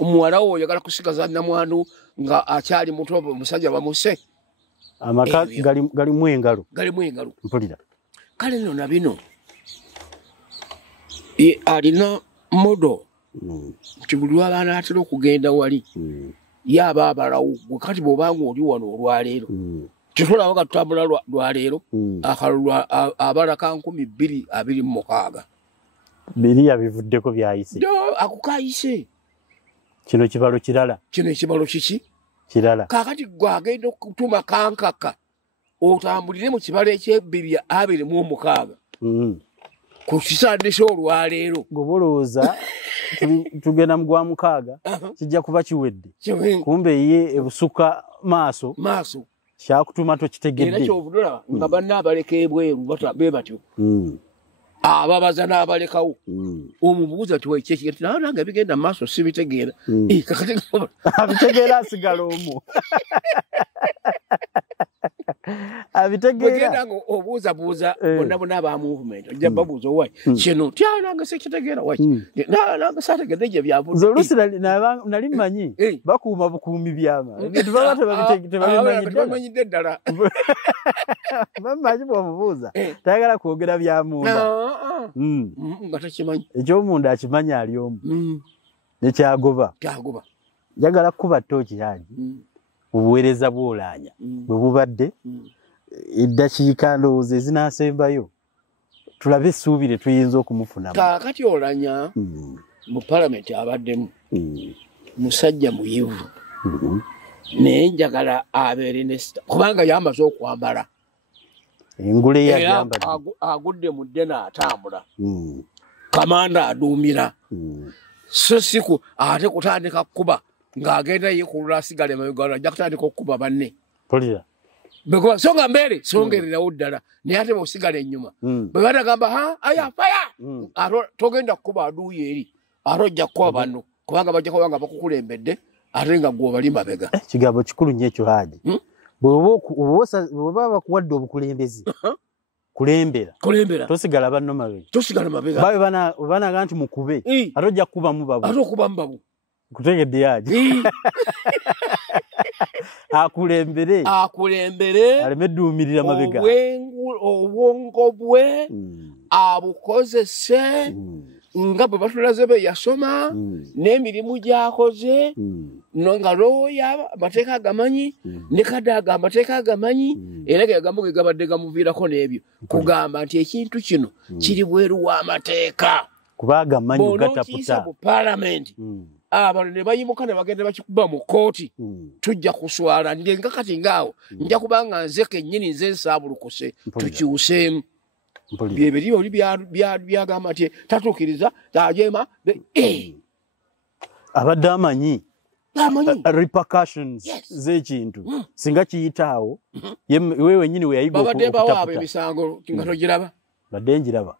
muwala wo oyagala kusigaza nnamwandu nga akyali muto omusajja bamuse amaka galimu engalo mpulira kale nno na bino alina modo nti buli lwabaana atera okugenda wali yaaba abalawo gwe kati bw'obanga oli wano olwaleero tetulaba nga tutambula lwaleero akalulu abala ka 226 biri yabivuddeko byayise akukayise kino kibalo kirala kino ekibalo kiki kirala kaakati gwagenda okutuma kankaka otambulire mu kibalo eky'226 ku kisandise olwaleero gobolooza tugenda mu gwa 6 kijja kuba kiwedde kumbe ye ebusuka maaso kyakutuma tokitegedde era kyobudula nga banna abaleka ebweru be batyo ababaza n'abalekawo omubuuza tiwaekyekigenti nange bigenda mu maaso sibitegeera abitegeera asigala omu abitegeera nga obuuzabuuza bonna aba movement ojja babuuza owai kino tyanange sikitegeera waki nange saategedde gye byavudde oluusi nali mmanyi bakuuma bukuumi byama ebintu baba tebabimanyidde ddala bamanyi bw'omubuuza tayagala kwogera byamunda nga takimanyi ekyomunda akimanyi ali omu nekyagoba njagala kukuba ttooki Hajji obuweereza bw'olaanya bwe bubadde eddakiika ndowooza ezinaasembayo tulabe essuubire tuyinza okumufunamu kaakati olanya mu palamenti abaddemu musajja muyivu naye njagala abeere kubanga yamaze okwambala engule yagambadde agudde mu ddene atambula kamanda aduumira so siku ate kutandika kukuba ng'agenda yekulula asigale mayugalo ajja kutandika okukuba banne polira bekuba songa mbere songererawo ddala naye ate bw'osigala ennyuma bwe batagamba aya faya togenda kukuba aduuyi eri ate ojja kukuba banno kubanga bajja kuba nga bakukulembedde ate nga gw'obali mabega kigambo kikulu nnyo ekyo Hajji bw'oba bakuwadde obukulembeze kulembera tosigala banno mabega babe banaga nti mukube ate ojja kukubamu babu kutegedde Hajji akulembere aleme dduumirira mabega obwongo bwe abukozese nga bwe batulaze be yasoma n'emirimu gy'akoze nga looya amateeka agamanyi ne Kadaga amateeka agamanyi era gegambo ge gabadde gamuviirako n'ebyo kugamba nti ekintu kino kiri bweru w'amateeka kuba agamanyi gataputa mu palamenti abantu ne bayimuka ne bagenda bakikuba mu kooti tujja kuswala nga kati ngaawo nja kubanga nze kennyini nze nsaabulukuse tukyuseemu byebiri oli byagamba nti tatuukiriza tajema abadde amanyi repercussions z'ekintu singa kiyitaawo we wenyini we yayiga babadde bawaaba emisango nga togiraba badde njiraba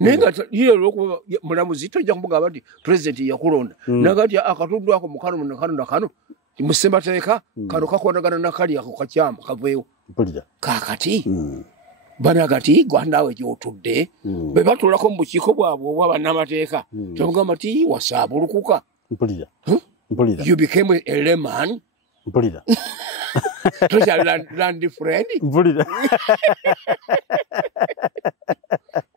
naye nga ye olwokuba mulamuzi tojja kumugamba nti pulezidenti yakulonda naga nti akatundu ako mukano nakano musemateeka kano kakonagana nakali ako kakyama kaveewo kaakati banagati gwandawe gyotudde bwe batulako mu bukiiko bwabwe obwa bannamateeka tomugamba ti wasaabulukuka you became a layman tokyali land friend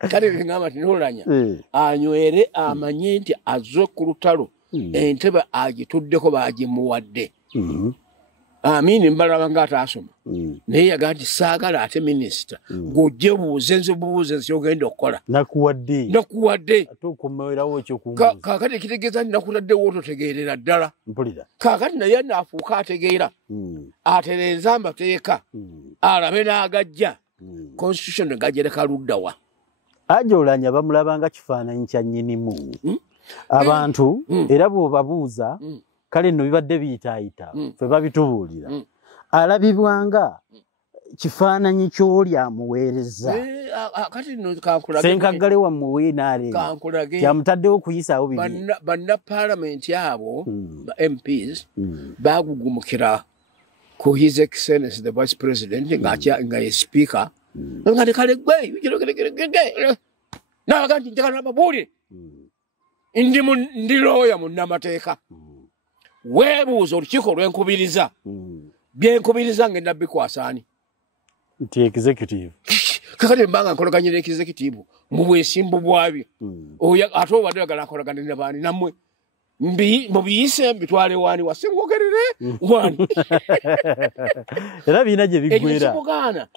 kale bingamba ti nolanya anywere amanye nti azze ku lutalo entebe agituddeko bagimuwadde Amini mbalaba nga ataasoma. Naye yagaa nti saagala ate minisita. Ng'ojje buuze nsi ogenda okukola. Nakuwadde. Ate okomerawo ekyokuwuliza. Kaakati kitegeeza nti nakutaddewo ototegeerera ddala. Mpulira. Kaakati naye naafuuka ategeera. Atereeza amateeka. Alabe n'agajja. Constitution negagjereka luddawa. Ajolanya bamulabanga kifaananyi kya nnyinimu. Abantu era bw'obabuuza kale nno bibadde biyitaayita ffe babitubuulira. Alabibwanga kifaananyi ky'oli amuweereza. Senkaggale wammuwe NRM kyamutaddewo kuyisaawo bibiri. Bannapaalamenti abo ba MPs baagugumukira ku His Excellency the Vice President nga ye Speaker nga ne kale gwe nabaga nti njagala babuulire ndi looya munnamateeka. Weebuuza olukiiko lw'enkubiriza byenkubiriza ngenda bikwasaani nti executive kakati mbanga nkolaganyira executive mu bwesimbu bwabyo ate obadde oyagala nkolaganira baani nammwe mubiyise mbitwale waani wasingogerere waani era biina gye biggwera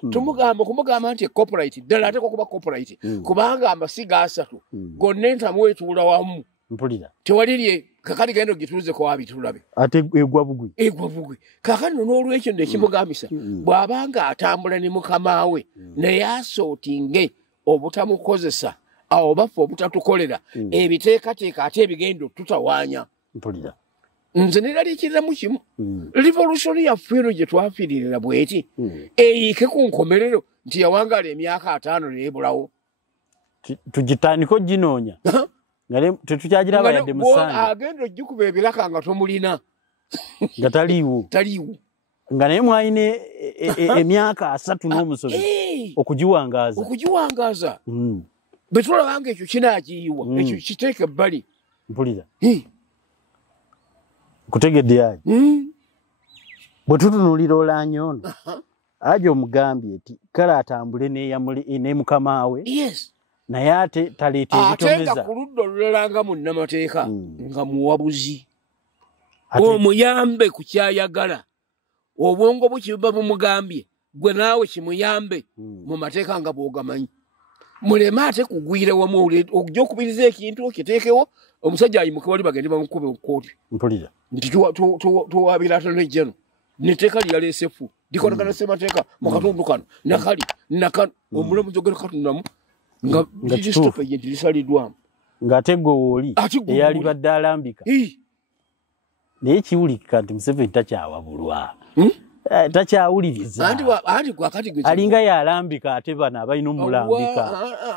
ekimugaana kumugamba nti corporate ddala ate kuba corporate kubanga amasiga asatu gonna entamu etuula wamu. Mpulira tewalirye kakati genda ogituuze ko abitulabe ate egwa bugwi kakati n'olwekyo nekimugambisa bw'abanga atambula ne mukama we naye asootinge obutamukozesa awo baffe obutatukolera ebiteekateeka ate ebigenda otutawaanya. Mpulira nze neraliikiriramu kimu revolution yaffe eno gye twafiiririra bweti eyiike ku nkomerero nti yawangaala emyaka 5 neebulawo tugitandika oginoonya ngale tetukyagiraba yadde musanga agenda ogikuba ebiraka nga tomulina nga taliiwo nga naye mwayine emyaka 3 n'omusozi okugiwangaaza bwe tulabanga ekyo kinaagiyiwa ekyo kiteeka ebbali. Mpulira kutegedde yaji bwe tutunuulira Olanyoono aje omugambye eti kale atambule ne mukama we naye ate taleeta ebitomeza. Ate nga ku ludda olulala nga munnamateeka nga muwabuzi omuyambe ku kyayagala obwongo bukiba bumugambye gwe naawe kimuyambe mu mateeka nga bw'ogamanyi. Mulema ate kugwire wamu ojja okubiriza ekintu okiteekewo omusajja ayimuke wali bagende bamukube okooti. Mpulira nti tuwabira ate nejjano neteeka lyaleesefu likolagana ssemateeka mu katundu kano nakali nakano omulamuzi ogenda katundamu nga listope nti lisaliddwamu ng'ate gwe wooli eyali badde alambika naye kiwulikika nti Museveni takyawabulwa takyawuliriza alinga yalambika ate bano abalina omulambika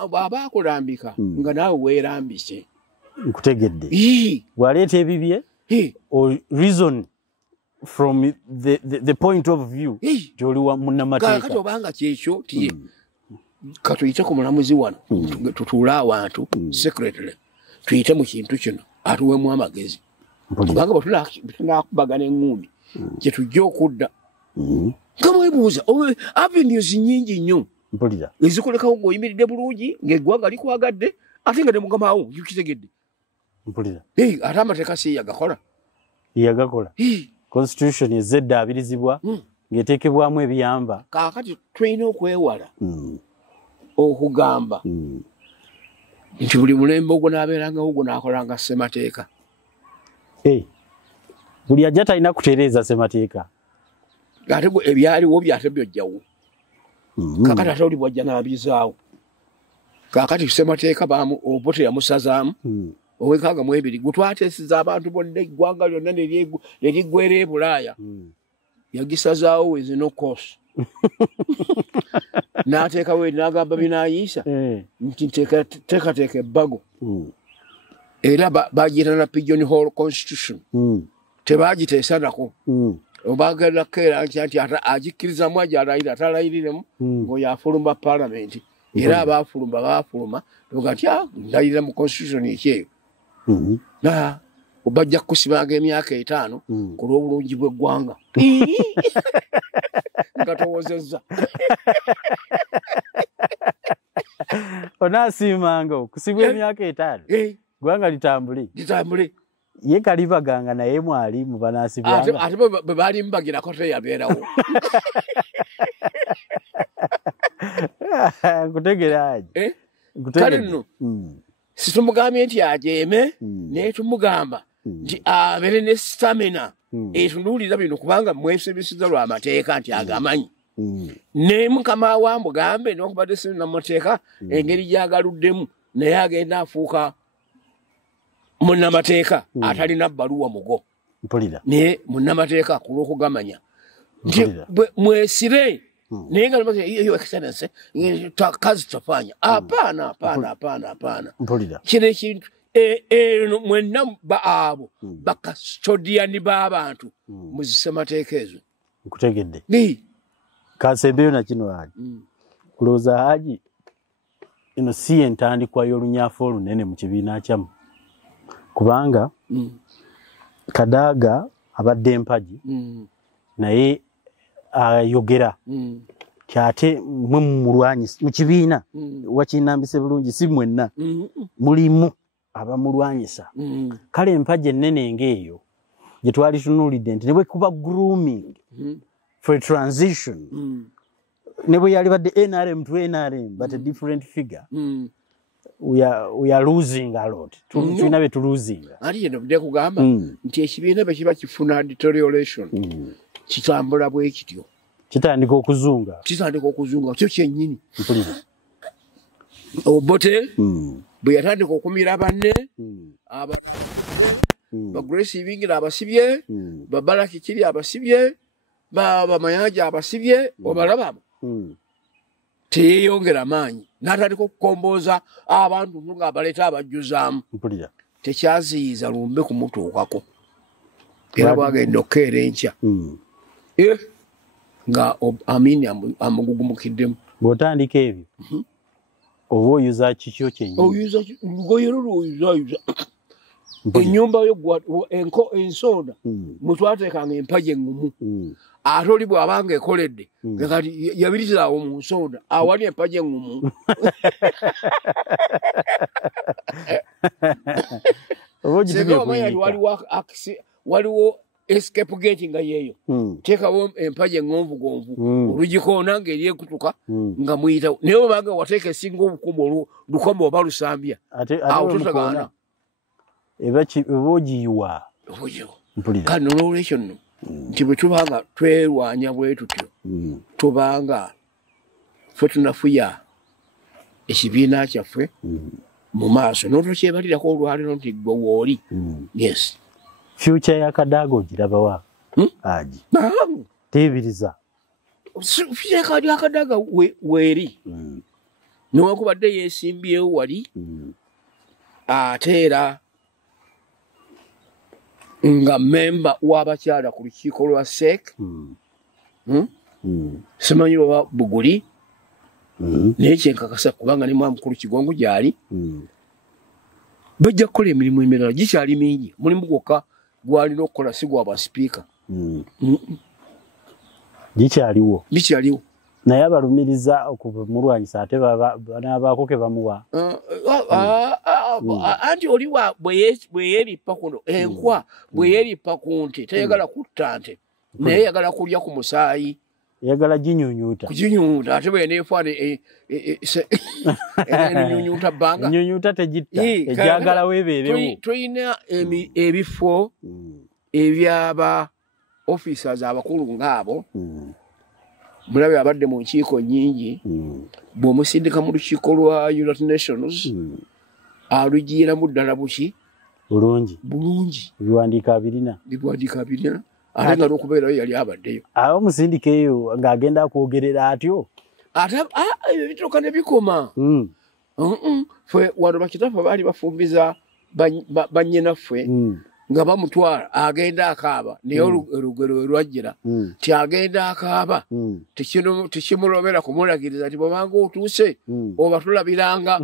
bw'aba akulambika nga naawe weerambise nkutegedde bw'aleeta ebibye or reason from the point of view gy'oli munnamateeka kati obanga kyekyo tiye katuyite ku mulamuzi wano tutuule awantu secretary tuyite mu kintu kino atuwemu amagezi kubanga bwetunakubagana eŋŋundi gye tujja okudda nga mwebuuza avenues nnyingi nnyo mpulira ezikolekawo ng'oyimiridde bulungi ng'eggwanga likwagadde ate nga ne mugamaawo yukitegedde mpulira ate amateeka si yagakola constitution ezedda abirizibwa ng'eteekebwamu ebiyamba kaakati tulina okwewala okugamba nti buli mulembe ogwo n'abeerangawo ogwo n'akolanga ssemateeka buli ajja talina kutereeza ssemateeka ate ebyaliwo byate byojjawo kaakati ate oli bwajja n'abizaawo kaakati ssemateeka obote yamusazaamu ow'enkaaga mu ebiri gwe twateesiza abantu bonna eggwanga lyonna ne liggwera e Bulaaya yagisazaawo wezino koosi n'ateekawo n'agamba binaayiisa nti teekateeka ebbago era bagiyita na pigeon hole constitution tebaagiteesa nako obagenda kukeera nti agikkirizamu aja alayira atalayiriremu ng'oyo afulumba paalamenti era abaafulumba baafuluma oga nti ndayirira mu constitution ekyeyo bajja kukusibanga emyaka 5 ku lw'obulungi bw'eggwanga nga towozezza onaasiimanga okusibwa emyaka 5 ggwanga litambule ye kalibaganga naye mwali mu banaasibwanga ate bwe baali mbagirako teyabeerawo nkutegera kale nno situmugambye nti ajeeme naye tumugamba nti abeere ne stamina etunuulira bino kubanga mwesibisiza lw'amateeka nti agamanyi ne mukama wa mugambe n'okubadde si namateeka engeri gy'agaluddemu naye agenda afuuka munnamateeka atalina bbaluwa mugo naye munnamateeka ku lw'okugamanya nti mwesibe naye nga yo excellence kazi tofanya hapana kino ekintu mwenna abo bakastodiani b'abantu muzise mateeka ezo nkutegedde kasembeyo na kino Haji kulowooza Haji eno si entandikwa y'olunyaafa olunene mu kibiina kyamu kubanga Kadaga abadde mpagi naye ayogera kyate mwe mulwanyi mu kibiina wakinambise bulungi si mwenna mulimu abamulwanyisa kale empaje ennene ng'eyo gye twali tunuulidde nti ne bwe kuba grooming for a transition ne bwe yali badde NRM to NRM but a different figure we are losing a lot tulina be tuluzinga ati eno bde kugamba nti ekibiina bwe kiba kifuna deterioration kitambula bwe kityo kitandika okuzunga kyo kyennyini obote bwe yatandika okumira banne bagresiving abasibye babalaki kiri abasibye bamayanja abasibye obalaba teyeyongera maanyi n'atandika okukombooza abantu nga abaleeta abajjuzaamu tekyaziyiza lumbe kumutuukako era bwagenda okukeera enkya nga amini amugugumukiddemu bw'otandika ebyo oba oyuza kikyo kyennyini lugoye luluyuzayuza ennyumba yo ensonda mwetwateekanga empaji eŋŋumu ate oli bw'abanga ekoledde kati yabirizaawo mu nsonda awali empaji eŋŋumu singa omanya nti waliwo escape gate nga yeeyo teekawo empaji eŋŋonvugonvu olugikoona ng'eri ekutuka nga muyitawo naye obanga wateeka esinga obukumu lukombe oba lusambya awo totagaana eba ogiyiwa kano n'olwekyo nno nti bwe tubanga twerwanya bwe tutyo tubanga ffe tunafuya ekibiina kyaffe mu maaso n'otokyebalirako olwaliro nti gwe wooli yes future ya Kadaga ogirabawa Haji tebiriza future ya Kadaga weeri newakubadde yeesimbyewo wali ate era nga memba w'abakyala ku lukiiko lwa SEC simanyi oba buguli naye kyenkakasa kubanga ne mwamukulu Kigongo gyali bajja kukola emirimu emirala gikyali mingi mulimu gwokka gwalina okukola si gwa basipiika gikyaliwo naye abalumiriza okubamulwanyisa ate banaabaako ke bamuwa anti oli bwe yeerippa kuno enkwa bwe yeerippa ku nte tayagala kutta nte naye yagala kulya ku musaayi yagala ginyunyuuta ate bwe neefaana enyunyuuta bbanga nyunyuuta tegitta ejagala weebeerewo tulina ebifo ebyaba officers abakulu ng'abo mulabe abadde mu nkiiko nnyingi bw'omusindika mu lukiiko lwa United Nations alugiiramu ddala buki bulungi biwandiika abirina ate nga n'okubeerayo yali abaddeyo awo omusindika eyo ng'agenda akwogerera atyo ate ebyo bituuka ne bikoma ffe wano bakitaffe baali bafumbiza bannyinaffe nga bamutwala agenda akaaba naye olugero we lwajjira ti agenda akaaba tekimulobera kumulagiriza ti bwobanga otuuse oba tulabiranga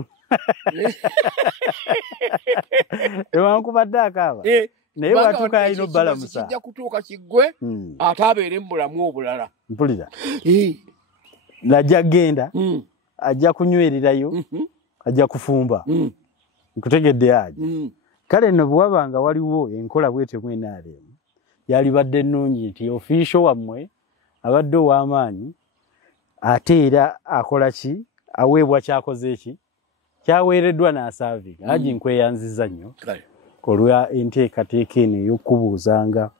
ewankubadde akaaba naye watuuka alina obbalamusa kijja kutuuka kiggwe ate abeere mu bulamu obulala mpulira najja genda ajja kunywererayo ajja kufumba nkutegedde Haji kale no bwabanga waliwo enkola bwetyo mu NRM yali badde nnungi nti official wammwe abadde ow'amaanyi ate era akola ki aweebwa kyakoze ki kyaweereddwa n'asaavinga. Hajji nkweyanziza nnyo olwa enteekateeka eno ey'okubuuzanga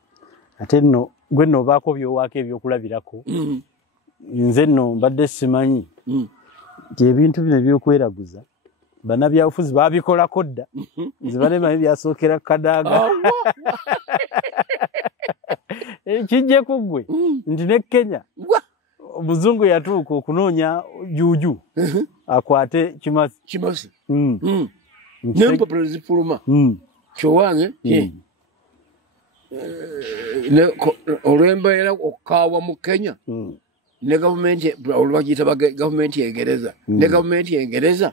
ate nno gwe nno obaako by'owaako ebyokulabirako nze nno mbadde simanyi nti ebintu bino ebyokweraguza bannabyabufuzi baabikolako dda nze banemanyi byasookera Kadaga kijjeko ggwe nti ne Kenya omuzungu yatuuka okunoonya juuju akwate kimasi n'empapula zifuluma kyowange olw'embeera okukaawa mu Kenya ne gavumenti olwagiyita gavumenti y'Engereza ne gavumenti y'Engereza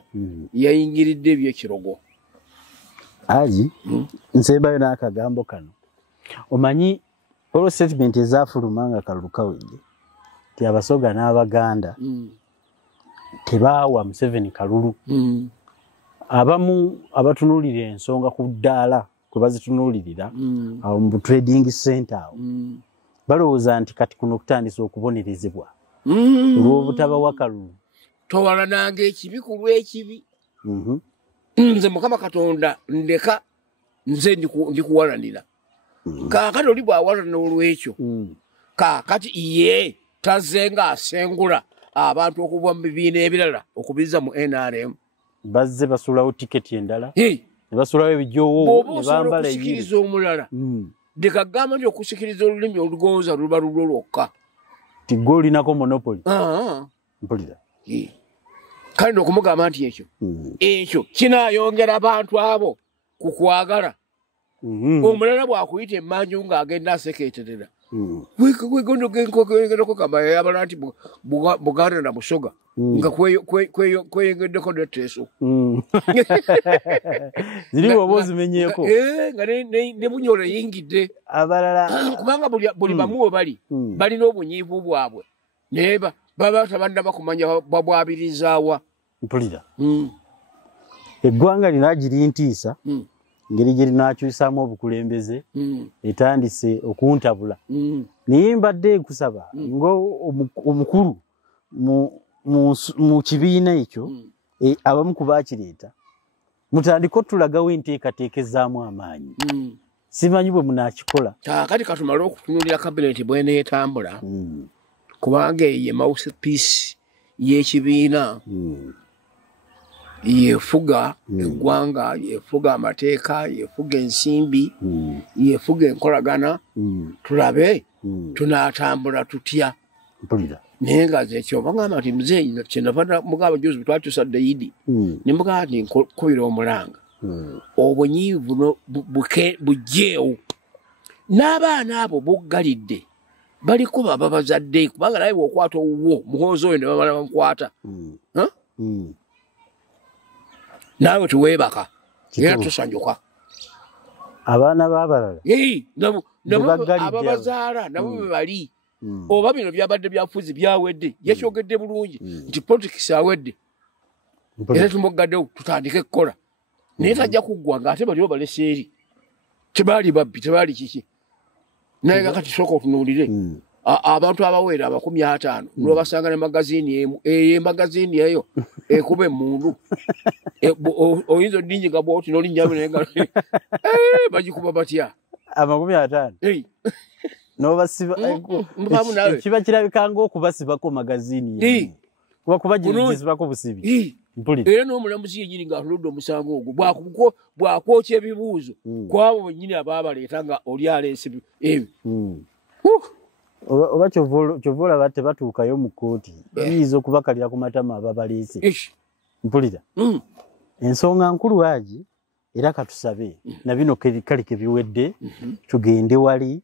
yayingiridde ebyekirogo. Haji nsembayo n'akagambo kano omanyi olwo statement ezaafuluma nga kalulu kawedde ti Abasoga n'Abaganda tebaawa Museveni kalulu. Abamu abatunuulira ensonga ku ddaala kwe bazitunuulirira awo mu trading center awo balowooza nti kati kuno okutandisa okubonerezebwa olw'obutabawa kalulu. Towalananga ekibi ku lw'ekibi. Nze Mukama Katonda ndeka nze ndikuwalanira. Kaakati oli bw'awalanira olw'ekyo kaakati ye tazze ng'asengula abantu okuva mu bibiina ebirala okubizza mu NRM. Bazze basulawo tiketi endala ne basulawo ebijoowo ne bambala okusikiriza omulala ndekagamba nti okusikiriza olulimi olugonza luba lulwo lwokka ti gwe olinako monopoly. Mpulira kale n'okumugamba nti ekyo kinaayongera abantu abo ku kwagala. Omulala bw'akuyita emmanju ng'agenda asekeeterera wegondo kamba yayabala nti Buganda na Busoga nga kweyengeddeko netteeso ziri bw'oba ozimenyeeko nga ne Bunyola yingidde abalala kubanga buli bamu we balina obunyiivu bwabwe naye baba tabannaba kumanya babwabirizaawa. Mpulira eggwanga lino agiri ntiisa ngeri gye linaakyusaamu obukulembeze etandise okuntabula naye mbadde nkusaba ng'omukulu mu kibiina ekyo abamu ku baakireeta mutandike otulagawo enteekateeka ezzaamu amaanyi. Simanyi bwe munaakikola. Kati katumale okutunuulira kabineti bw'eneetambula kubanga ye mouthpiece y'ekibiina yefuga eggwanga yefuga amateeka yefuga ensimbi yefuga enkolagana tulabe tunaatambula tutya. Mpulira naye nga zekyo bagamba nti muzeeyi kyenava mugamba juzi bwetwakyusa Daidi ne mugamba nti nkubira omulanga obunyiivu bugjeewo n'abaana abo buggalidde baliko baba bazadde kubanga naye bw'okwata owuwo muhoozi oyo ne bamala bamukwata naawe tuweebaka era tusanjuka. Abaana b'abalala ababazaala nabo bwe bali oba bino byabadde byafuzi byawedde yakyogedde bulungi nti politics awedde era tumuggaddewo tutandike kukola naye tajja kuggwa ng'ate baliwo balese eri tebaali babbi tebaali kiki naye kakati sooka otunuulire abantu abaweera 50 n'obasanga ne magaziini emu emagaziini eyo ekuba emmundu oyinza oddinjiga bwoti n'olinnyamu naye nga bagikuba batya 50 n'obasiba kiba kirabika ng'okubasibako magaziini kuba kubagizibako busibi. Era n'omulamuzi yennyini ng'atuludde omusango ogwo bw'akwokya ebibuuzo kwabo bennyini abaabaleeta nga oli aleese ebyo. Oba kyova olaba tebatuukayo mu kkooti biyinza okubakalira ku matama ababaleese. Mpulira ensonga nkulu Hajji era katusabe na bino kale kebiwedde tugende wali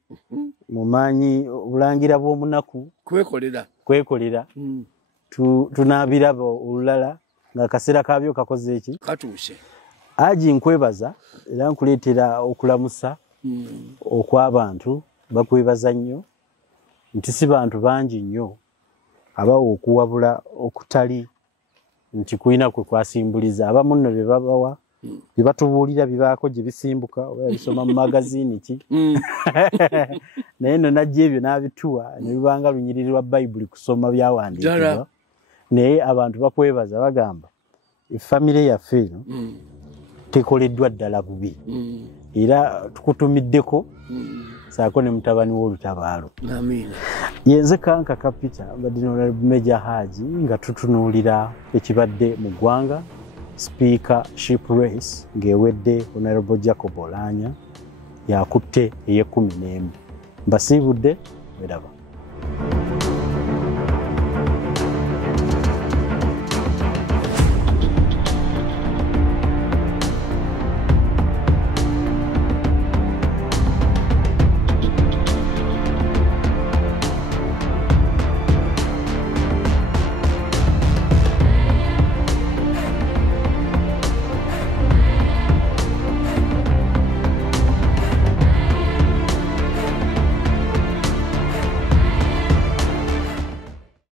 mu maanyi obulangira bw'omunaku kwekolera tunaabiraba olulala ng'akaseera kaabyo kakoze eki katuuse. Hajji nkwebaza era nkuleetera okulamusa okw'abantu bakwebaza nnyo nti si bantu bangi nnyo abawa okuwabula okutali nti kulina kwe kwasimbuliza abamu nno bye babawa bibatubuulira bibaako gye bisimbuka oba bisoma mu magazini ki naye no najja ebyo n'abituwa ne bibanga lunyiriri lwa bayibuli kusoma byawandiikibwa naye abantu bakwebaza bagamba famire yaffe eno tekoleddwa ddala bubi era tukutumiddeko Ssaako ne mutabani w'olutabaalo. Yenze Kanka Kapita mbadde Ajirya-Hajji nga tutunuulira ekibadde mu ggwanga speakership race ng'ewedde Honorable Jacob Oulanya yakutte ey'ekumi n'emu. Mbasiibudde, weraba.